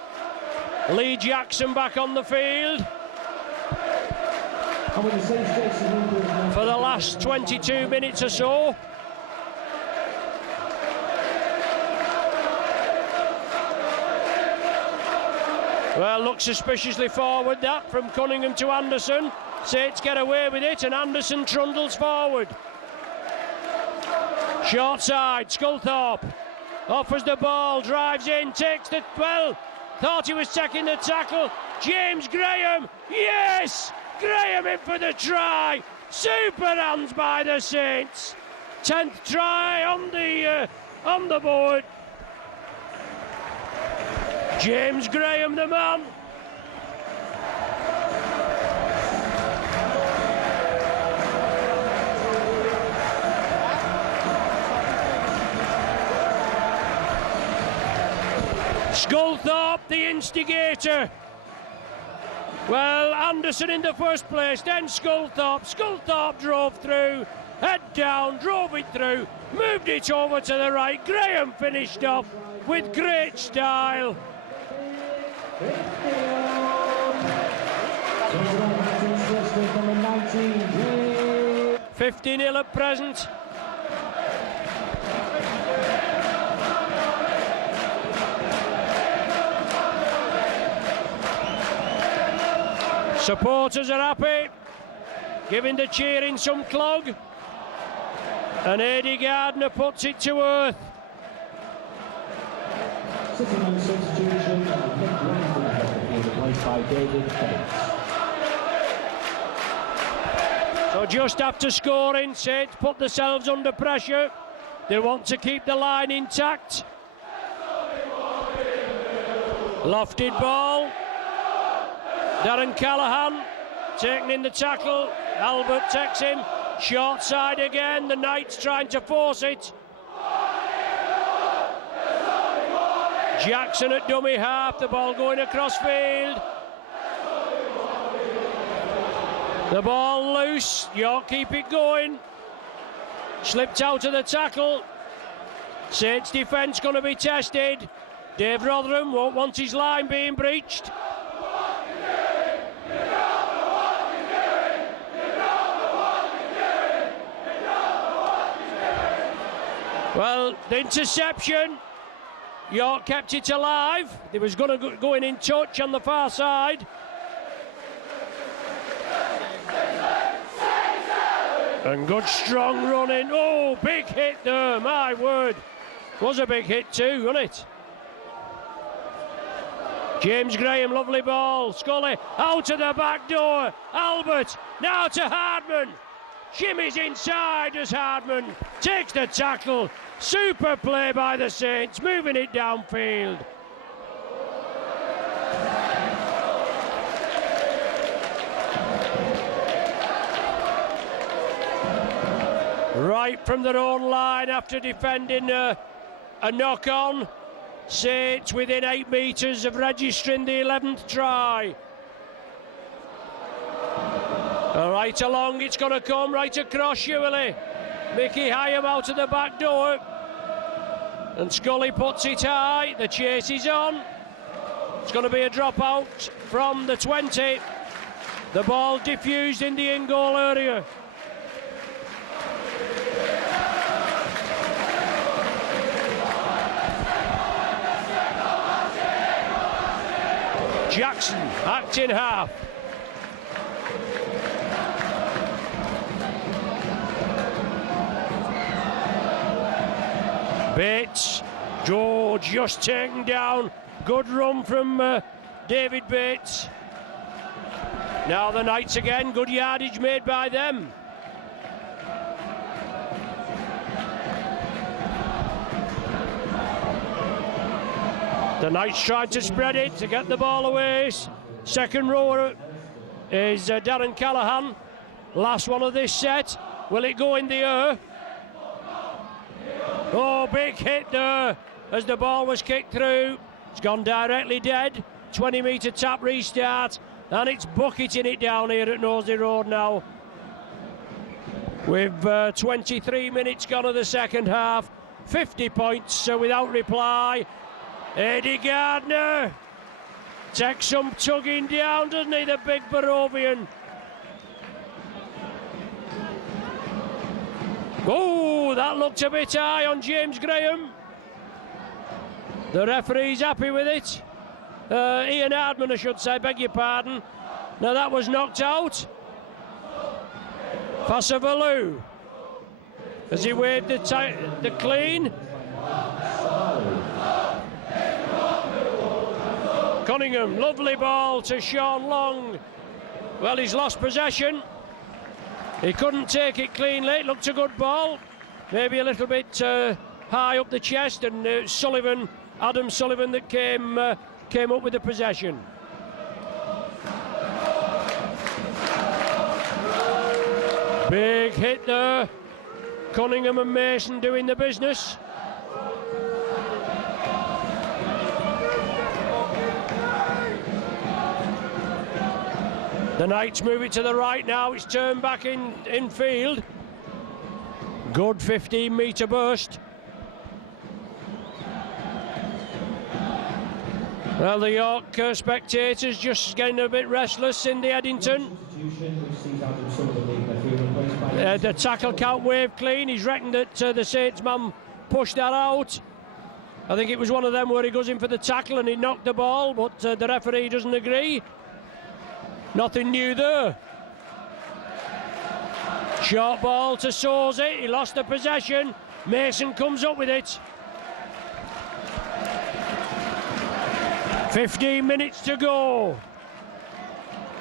Lee Jackson back on the field. And with the same stakes in for the last 22 minutes or so. Well, looks suspiciously forward that from Cunningham to Anderson. Saints get away with it and Anderson trundles forward. Short side, Sculthorpe offers the ball, drives in, takes the, well, thought he was taking the tackle. James Graham, yes! Graham in for the try. Super hands by the Saints. 10th try on the board. James Graham, the man. Sculthorpe, the instigator. Well, Anderson in the first place, then Sculthorpe. Sculthorpe drove through, head down, drove it through, moved it over to the right. Graham finished off with great style. 50-0 at present. Supporters are happy, giving the cheering some clog, and Eddie Gardner puts it to earth. Sitting on the substitution, replaced by David Bates. So just after scoring, Saints put themselves under pressure. They want to keep the line intact. Lofted ball. Darren Callaghan taking in the tackle. Albert takes him. Short side again. The Knights trying to force it. Jackson at dummy half. The ball going across field. The ball loose. York keep it going. Slipped out of the tackle. Saints defence going to be tested. Dave Rotherham won't want his line being breached. Well, the interception, York kept it alive. They was going to go in touch on the far side. And good strong running. Oh, big hit there, my word. Was a big hit too, wasn't it? James Graham, lovely ball. Scully out to the back door. Albert now to Hardman. Shimmies inside as Hardman takes the tackle. Super play by the Saints, moving it downfield. Right from their own line after defending a knock-on. Saints within 8 metres of registering the 11th try. Right along, it's going to come right across Shewley. Mickey Hyam out of the back door. And Scully puts it high. The chase is on. It's going to be a drop out from the 20. The ball diffused in the in-goal area. Jackson, acting half. Bates, Joe just taken down. Good run from David Bates. Now the Knights again, good yardage made by them. The Knights tried to spread it to get the ball away. Second rower is Darren Callaghan. Last one of this set. Will it go in the air? Oh, big hit there as the ball was kicked through. It's gone directly dead. 20-metre tap restart, and it's bucketing it down here at Knowsley Road now. With 23 minutes gone of the second half, 50 points without reply. Eddie Gardner takes some tugging down, doesn't he, the big Barovian? Oh, that looked a bit high on James Graham. The referee's happy with it. Ian Hardman, I should say, beg your pardon. Now that was knocked out. Fasavalu, as he waved the clean. Cunningham, lovely ball to Sean Long. Well, he's lost possession. He couldn't take it cleanly. It looked a good ball. Maybe a little bit high up the chest, and Adam Sullivan that came up with the possession. Big hit there. Cunningham and Mason doing the business. The Knights move it to the right now. It's turned back in field. Good 15-metre burst. Well, the York spectators just getting a bit restless. Cindy Eddington. The tackle count waved clean. He's reckoned that the Saints man pushed that out. I think it was one of them where he goes in for the tackle and he knocked the ball, but the referee doesn't agree. Nothing new there. Short ball to Sorsey. He lost the possession. Mason comes up with it. 15 minutes to go.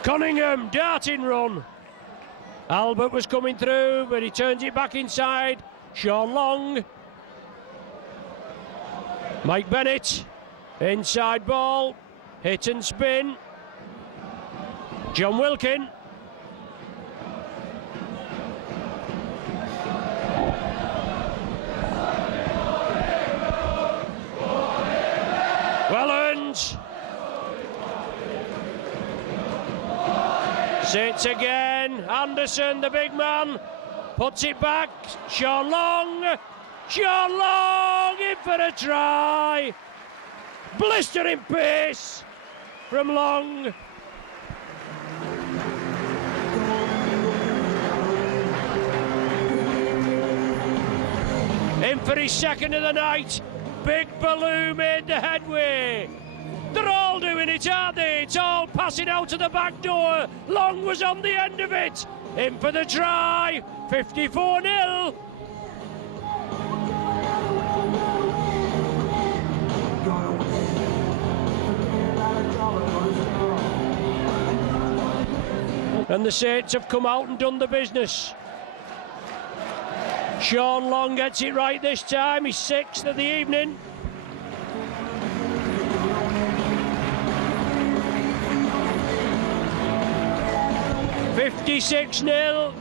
Cunningham, darting run. Albert was coming through, but he turns it back inside. Sean Long. Mike Bennett. Inside ball. Hit and spin. John Wilkin. Well earned. Saints again. Anderson, the big man, puts it back. Sean Long. Sean Long in for a try. Blistering pace from Long. In for his second of the night. Big Baloo made the headway. They're all doing it, aren't they? It's all passing out to the back door. Long was on the end of it. In for the try. 54-0. And the Saints have come out and done the business. Sean Long gets it right this time. He's 6th of the evening. $56-0.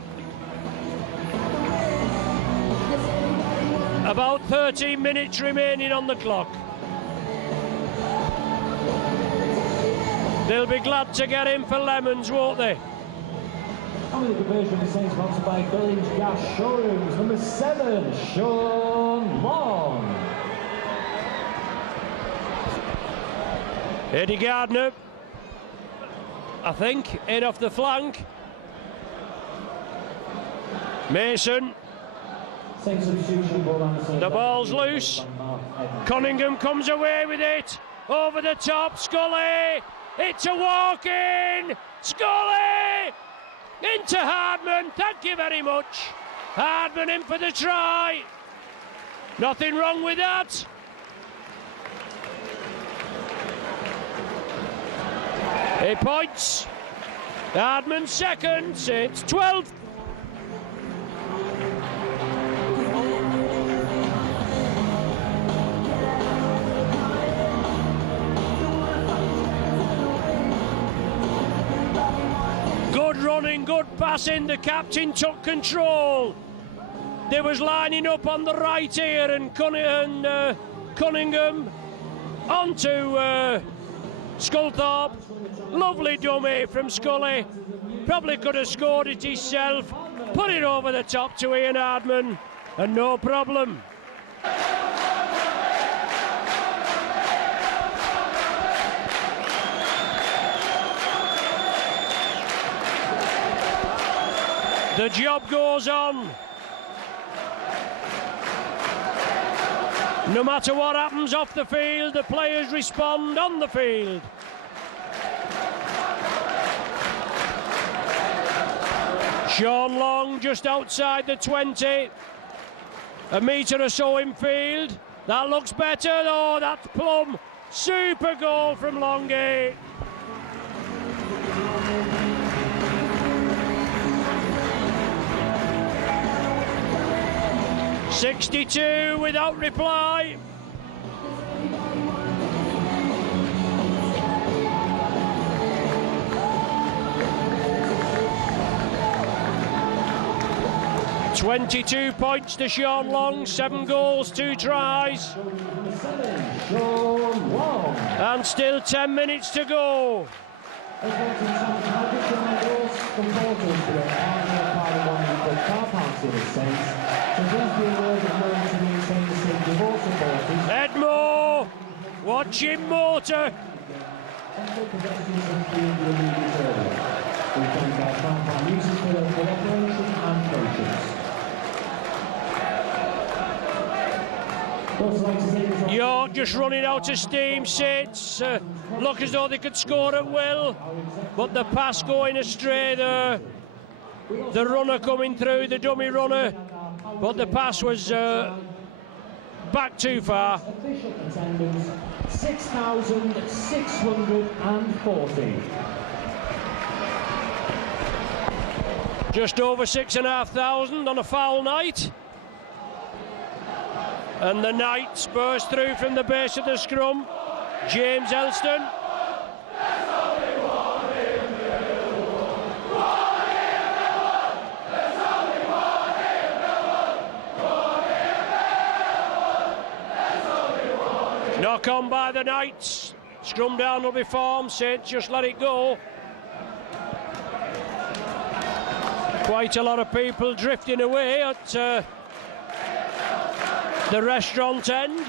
About 13 minutes remaining on the clock. They'll be glad to get in for lemons, won't they? And with the conversion of the Saints, sponsored by Billings Gas Showrooms, number 7, Sean Long. Eddie Gardner, I think, in off the flank. Mason. The ball's loose. Cunningham comes away with it. Over the top, Scully. It's a walk-in. Scully! Into Hardman, thank you very much. Hardman in for the try. Nothing wrong with that. He points. Hardman second, Saints 12th. Good running, good passing, the captain took control. They was lining up on the right here, and Cunningham onto Sculthorpe. Lovely dummy from Scully. Probably could have scored it himself. Put it over the top to Ian Hardman, and no problem. The job goes on. No matter what happens off the field, the players respond on the field. Sean Long just outside the 20. A metre or so in field. That looks better. Oh, that's plumb. Super goal from Longy. .62 without reply. .22 points to Sean Long, 7 goals, 2 tries. And still 10 minutes to go. Edmore, watch him motor. York just running out of steam. Saints look as though they could score at will, but the pass going astray there. The runner coming through, the dummy runner, but the pass was back too far. 6,640. Just over 6,500 on a foul night. And the Knights burst through from the base of the scrum. James Elston. Knock on by the Knights. Scrum down will be formed. Saints just let it go. Quite a lot of people drifting away at the restaurant end.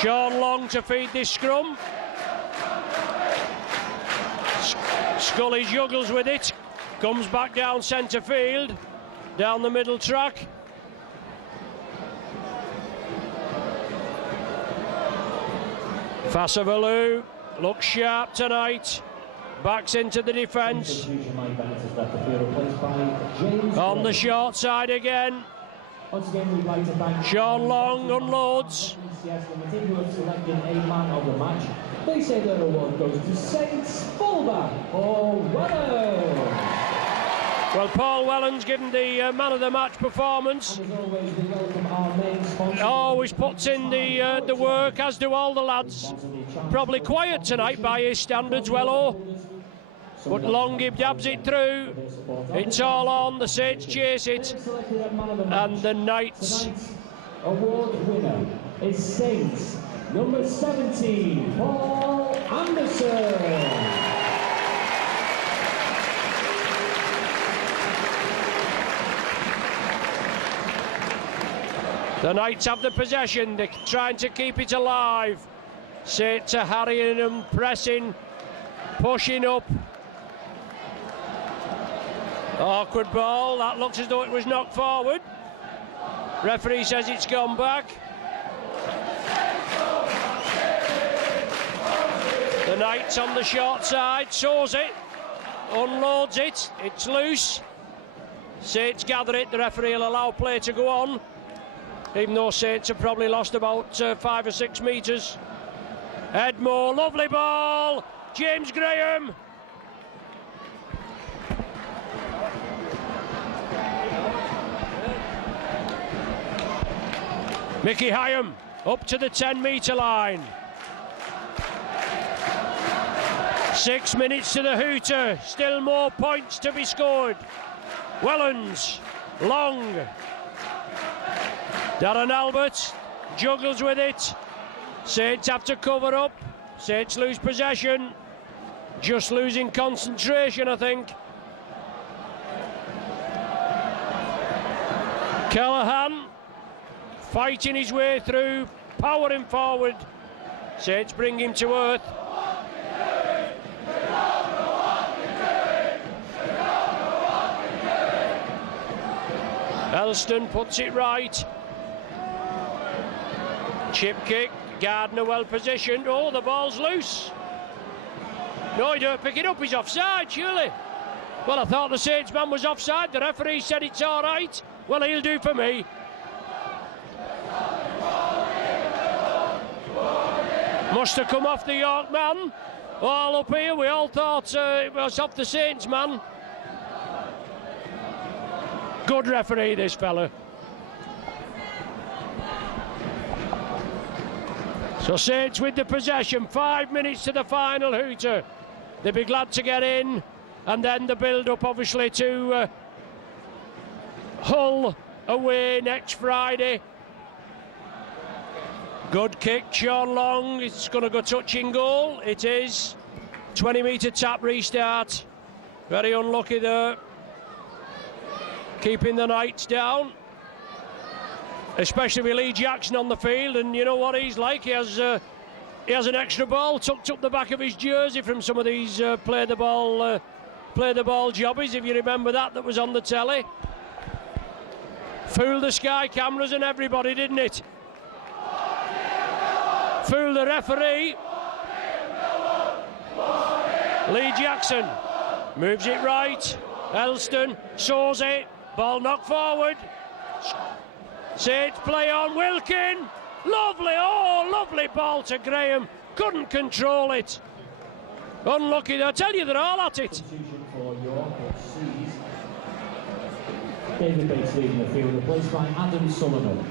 Sean Long to feed this scrum. Scully juggles with it, comes back down centre field, down the middle track. Fassavalu looks sharp tonight, backs into the defence. On the short side again. Sean Long unloads. They say their award goes to Saints fullback Paul Wellens. Well, Paul Wellens given the man of the match performance. Always puts in the work, as do all the lads. Probably quiet tonight by his standards, Wello. But Longy dabs it through. It's all on. The Saints chase it, and the Knights. Award winner is Saints number 17, Paul Anderson. The Knights have the possession. They're trying to keep it alive. Saints are harrying them, pressing, pushing up. Awkward ball. That looks as though it was knocked forward. Referee says it's gone back. The Knights on the short side, sows it, unloads it, it's loose. Saints gather it, the referee will allow play to go on, even though Saints have probably lost about 5 or 6 metres. Edmore, lovely ball, James Graham. Mickey Hyam up to the 10-metre line. 6 minutes to the hooter, still more points to be scored. Wellens, Long. Darren Albert juggles with it. Saints have to cover up. Saints lose possession. Just losing concentration, I think. Callahan fighting his way through, powering forward. Saints bring him to earth. Elston puts it right. Chip kick, Gardner well positioned. Oh, the ball's loose. No, he don't pick it up, he's offside, surely. Well, I thought the Saints man was offside. The referee said it's all right. Well, he'll do for me. Must have come off the York man. All up here, we all thought it was off the Saints man. Good referee, this fella. So Saints with the possession, 5 minutes to the final hooter. They'll be glad to get in, and then the build-up obviously to Hull away next Friday. Good kick, Sean Long. It's going to go touching goal. It is. 20-metre tap restart. Very unlucky there. Keeping the Knights down. Especially with Lee Jackson on the field, and you know what he's like. He has an extra ball tucked up the back of his jersey from some of these play the ball jobbies, if you remember that was on the telly. Fooled the Sky cameras and everybody, didn't it? Fooled the referee. Lee Jackson moves it right. Elston saws it. Ball knocked forward. Saints play on. Wilkin. Lovely ball to Graham. Couldn't control it. Unlucky. I tell you, they're all at it. David Bates leading the field, replaced by Adam Sullivan.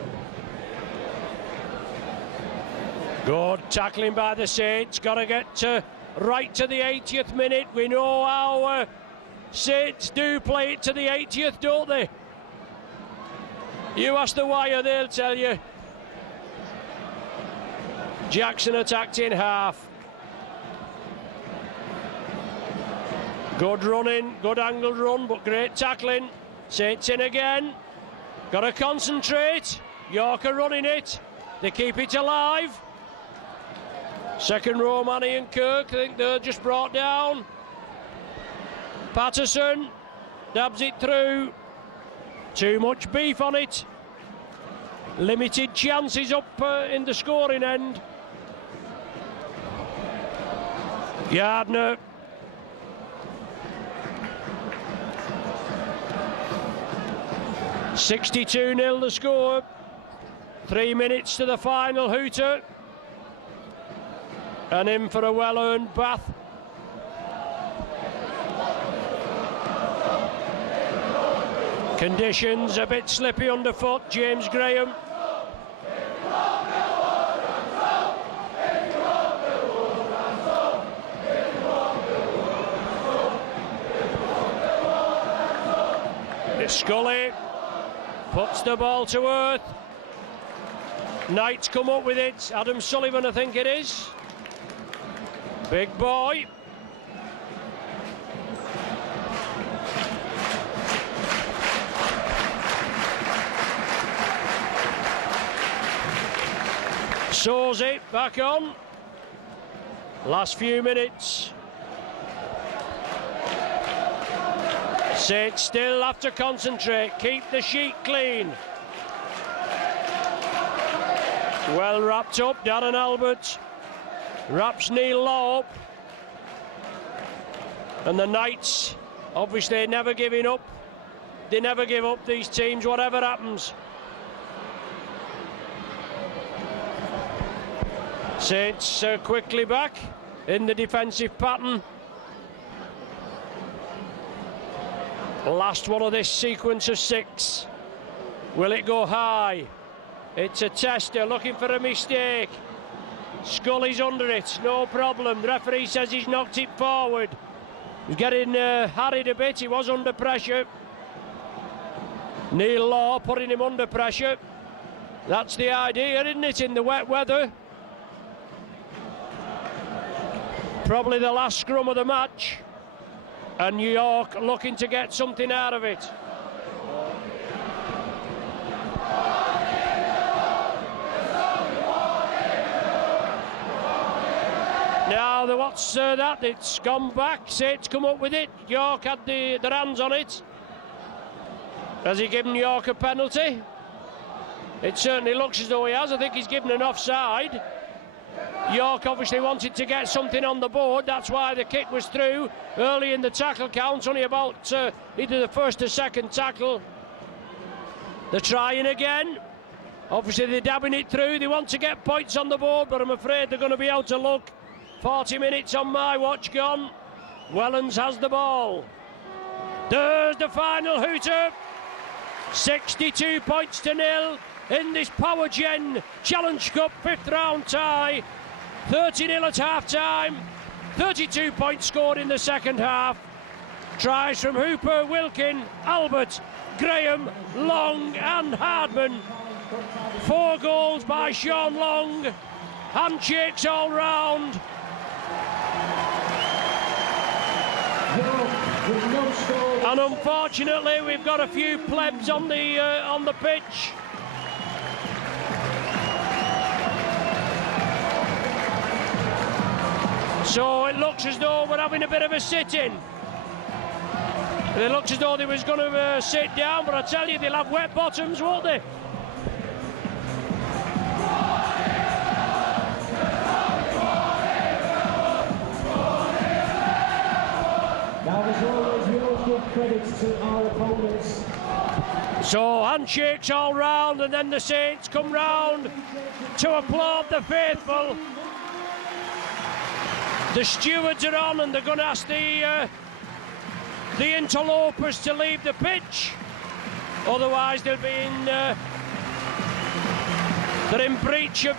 Good tackling by the Saints. Got to get right to the 80th minute. We know how Saints do play it to the 80th, don't they? You ask the wire, they'll tell you. Jackson attacked in half. Good running, good angled run, but great tackling. Saints in again. Got to concentrate. York are running it. They keep it alive. Second row, Manny and Kirk. I think they're just brought down. Patterson dabs it through. Too much beef on it. Limited chances up in the scoring end. Gardner. (62-0) the score. 3 minutes to the final hooter. And in for a well-earned bath. Conditions a bit slippy underfoot. James Graham. Scully puts the ball to earth. Knights come up with it. Adam Sullivan, I think it is. Big boy. Saws it, back on. Last few minutes. Saints still have to concentrate, keep the sheet clean. Well wrapped up, Darren Albert wraps Neil Law up. And the Knights, obviously never giving up. They never give up, these teams, whatever happens. Saints quickly back in the defensive pattern. Last one of this sequence of 6. Will it go high? It's a tester looking for a mistake. Scully's under it, no problem. The referee says he's knocked it forward. He's getting harried a bit, he was under pressure. Neil Law putting him under pressure. That's the idea, isn't it, in the wet weather? Probably the last scrum of the match. And New York looking to get something out of it. Now, what's that? It's gone back. Saints come up with it. York had their hands on it. Has he given York a penalty? It certainly looks as though he has. I think he's given an offside. York obviously wanted to get something on the board. That's why the kick was through early in the tackle count. Only about either the first or second tackle. They're trying again. Obviously they're dabbing it through. They want to get points on the board, but I'm afraid they're going to be out of luck. 40 minutes on my watch gone. Helens has the ball. There's the final hooter. 62 points to nil in this Power Gen Challenge Cup 5th round tie. 30-0 at half time. 32 points scored in the second half. Tries from Hooper, Wilkin, Albert, Graham, Long and Hardman. 4 goals by Sean Long. Handshakes all round. And unfortunately we've got a few plebs on the pitch. So it looks as though we're having a bit of a sit-in. It looks as though they was going to sit down, but I tell you, they'll have wet bottoms, won't they? Now there's always real good credits to our opponents. So handshakes all round, and then the Saints come round to applaud the faithful. The stewards are on, and they're going to ask the interlopers to leave the pitch. Otherwise, they'll be they're in breach of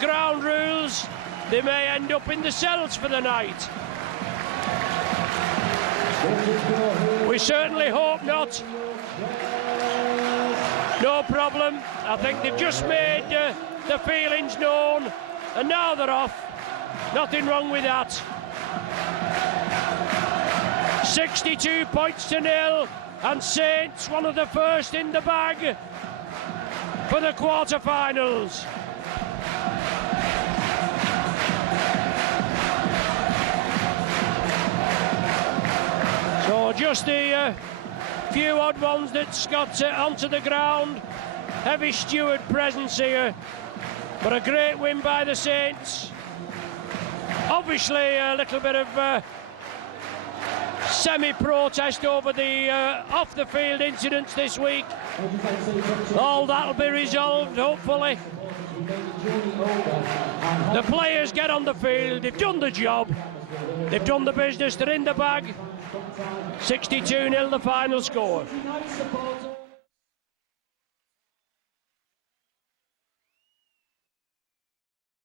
ground rules. They may end up in the cells for the night. We certainly hope not. No problem. I think they've just made the feelings known, and now they're off. Nothing wrong with that. 62 points to nil, and Saints one of the first in the bag for the quarter-finals. So just the few odd ones that's got onto the ground. Heavy steward presence here, but a great win by the Saints. Obviously a little bit of semi-protest over the off-the-field incidents this week. All that'll be resolved, hopefully. The players get on the field, they've done the job, they've done the business, they're in the bag. 62-0 the final score.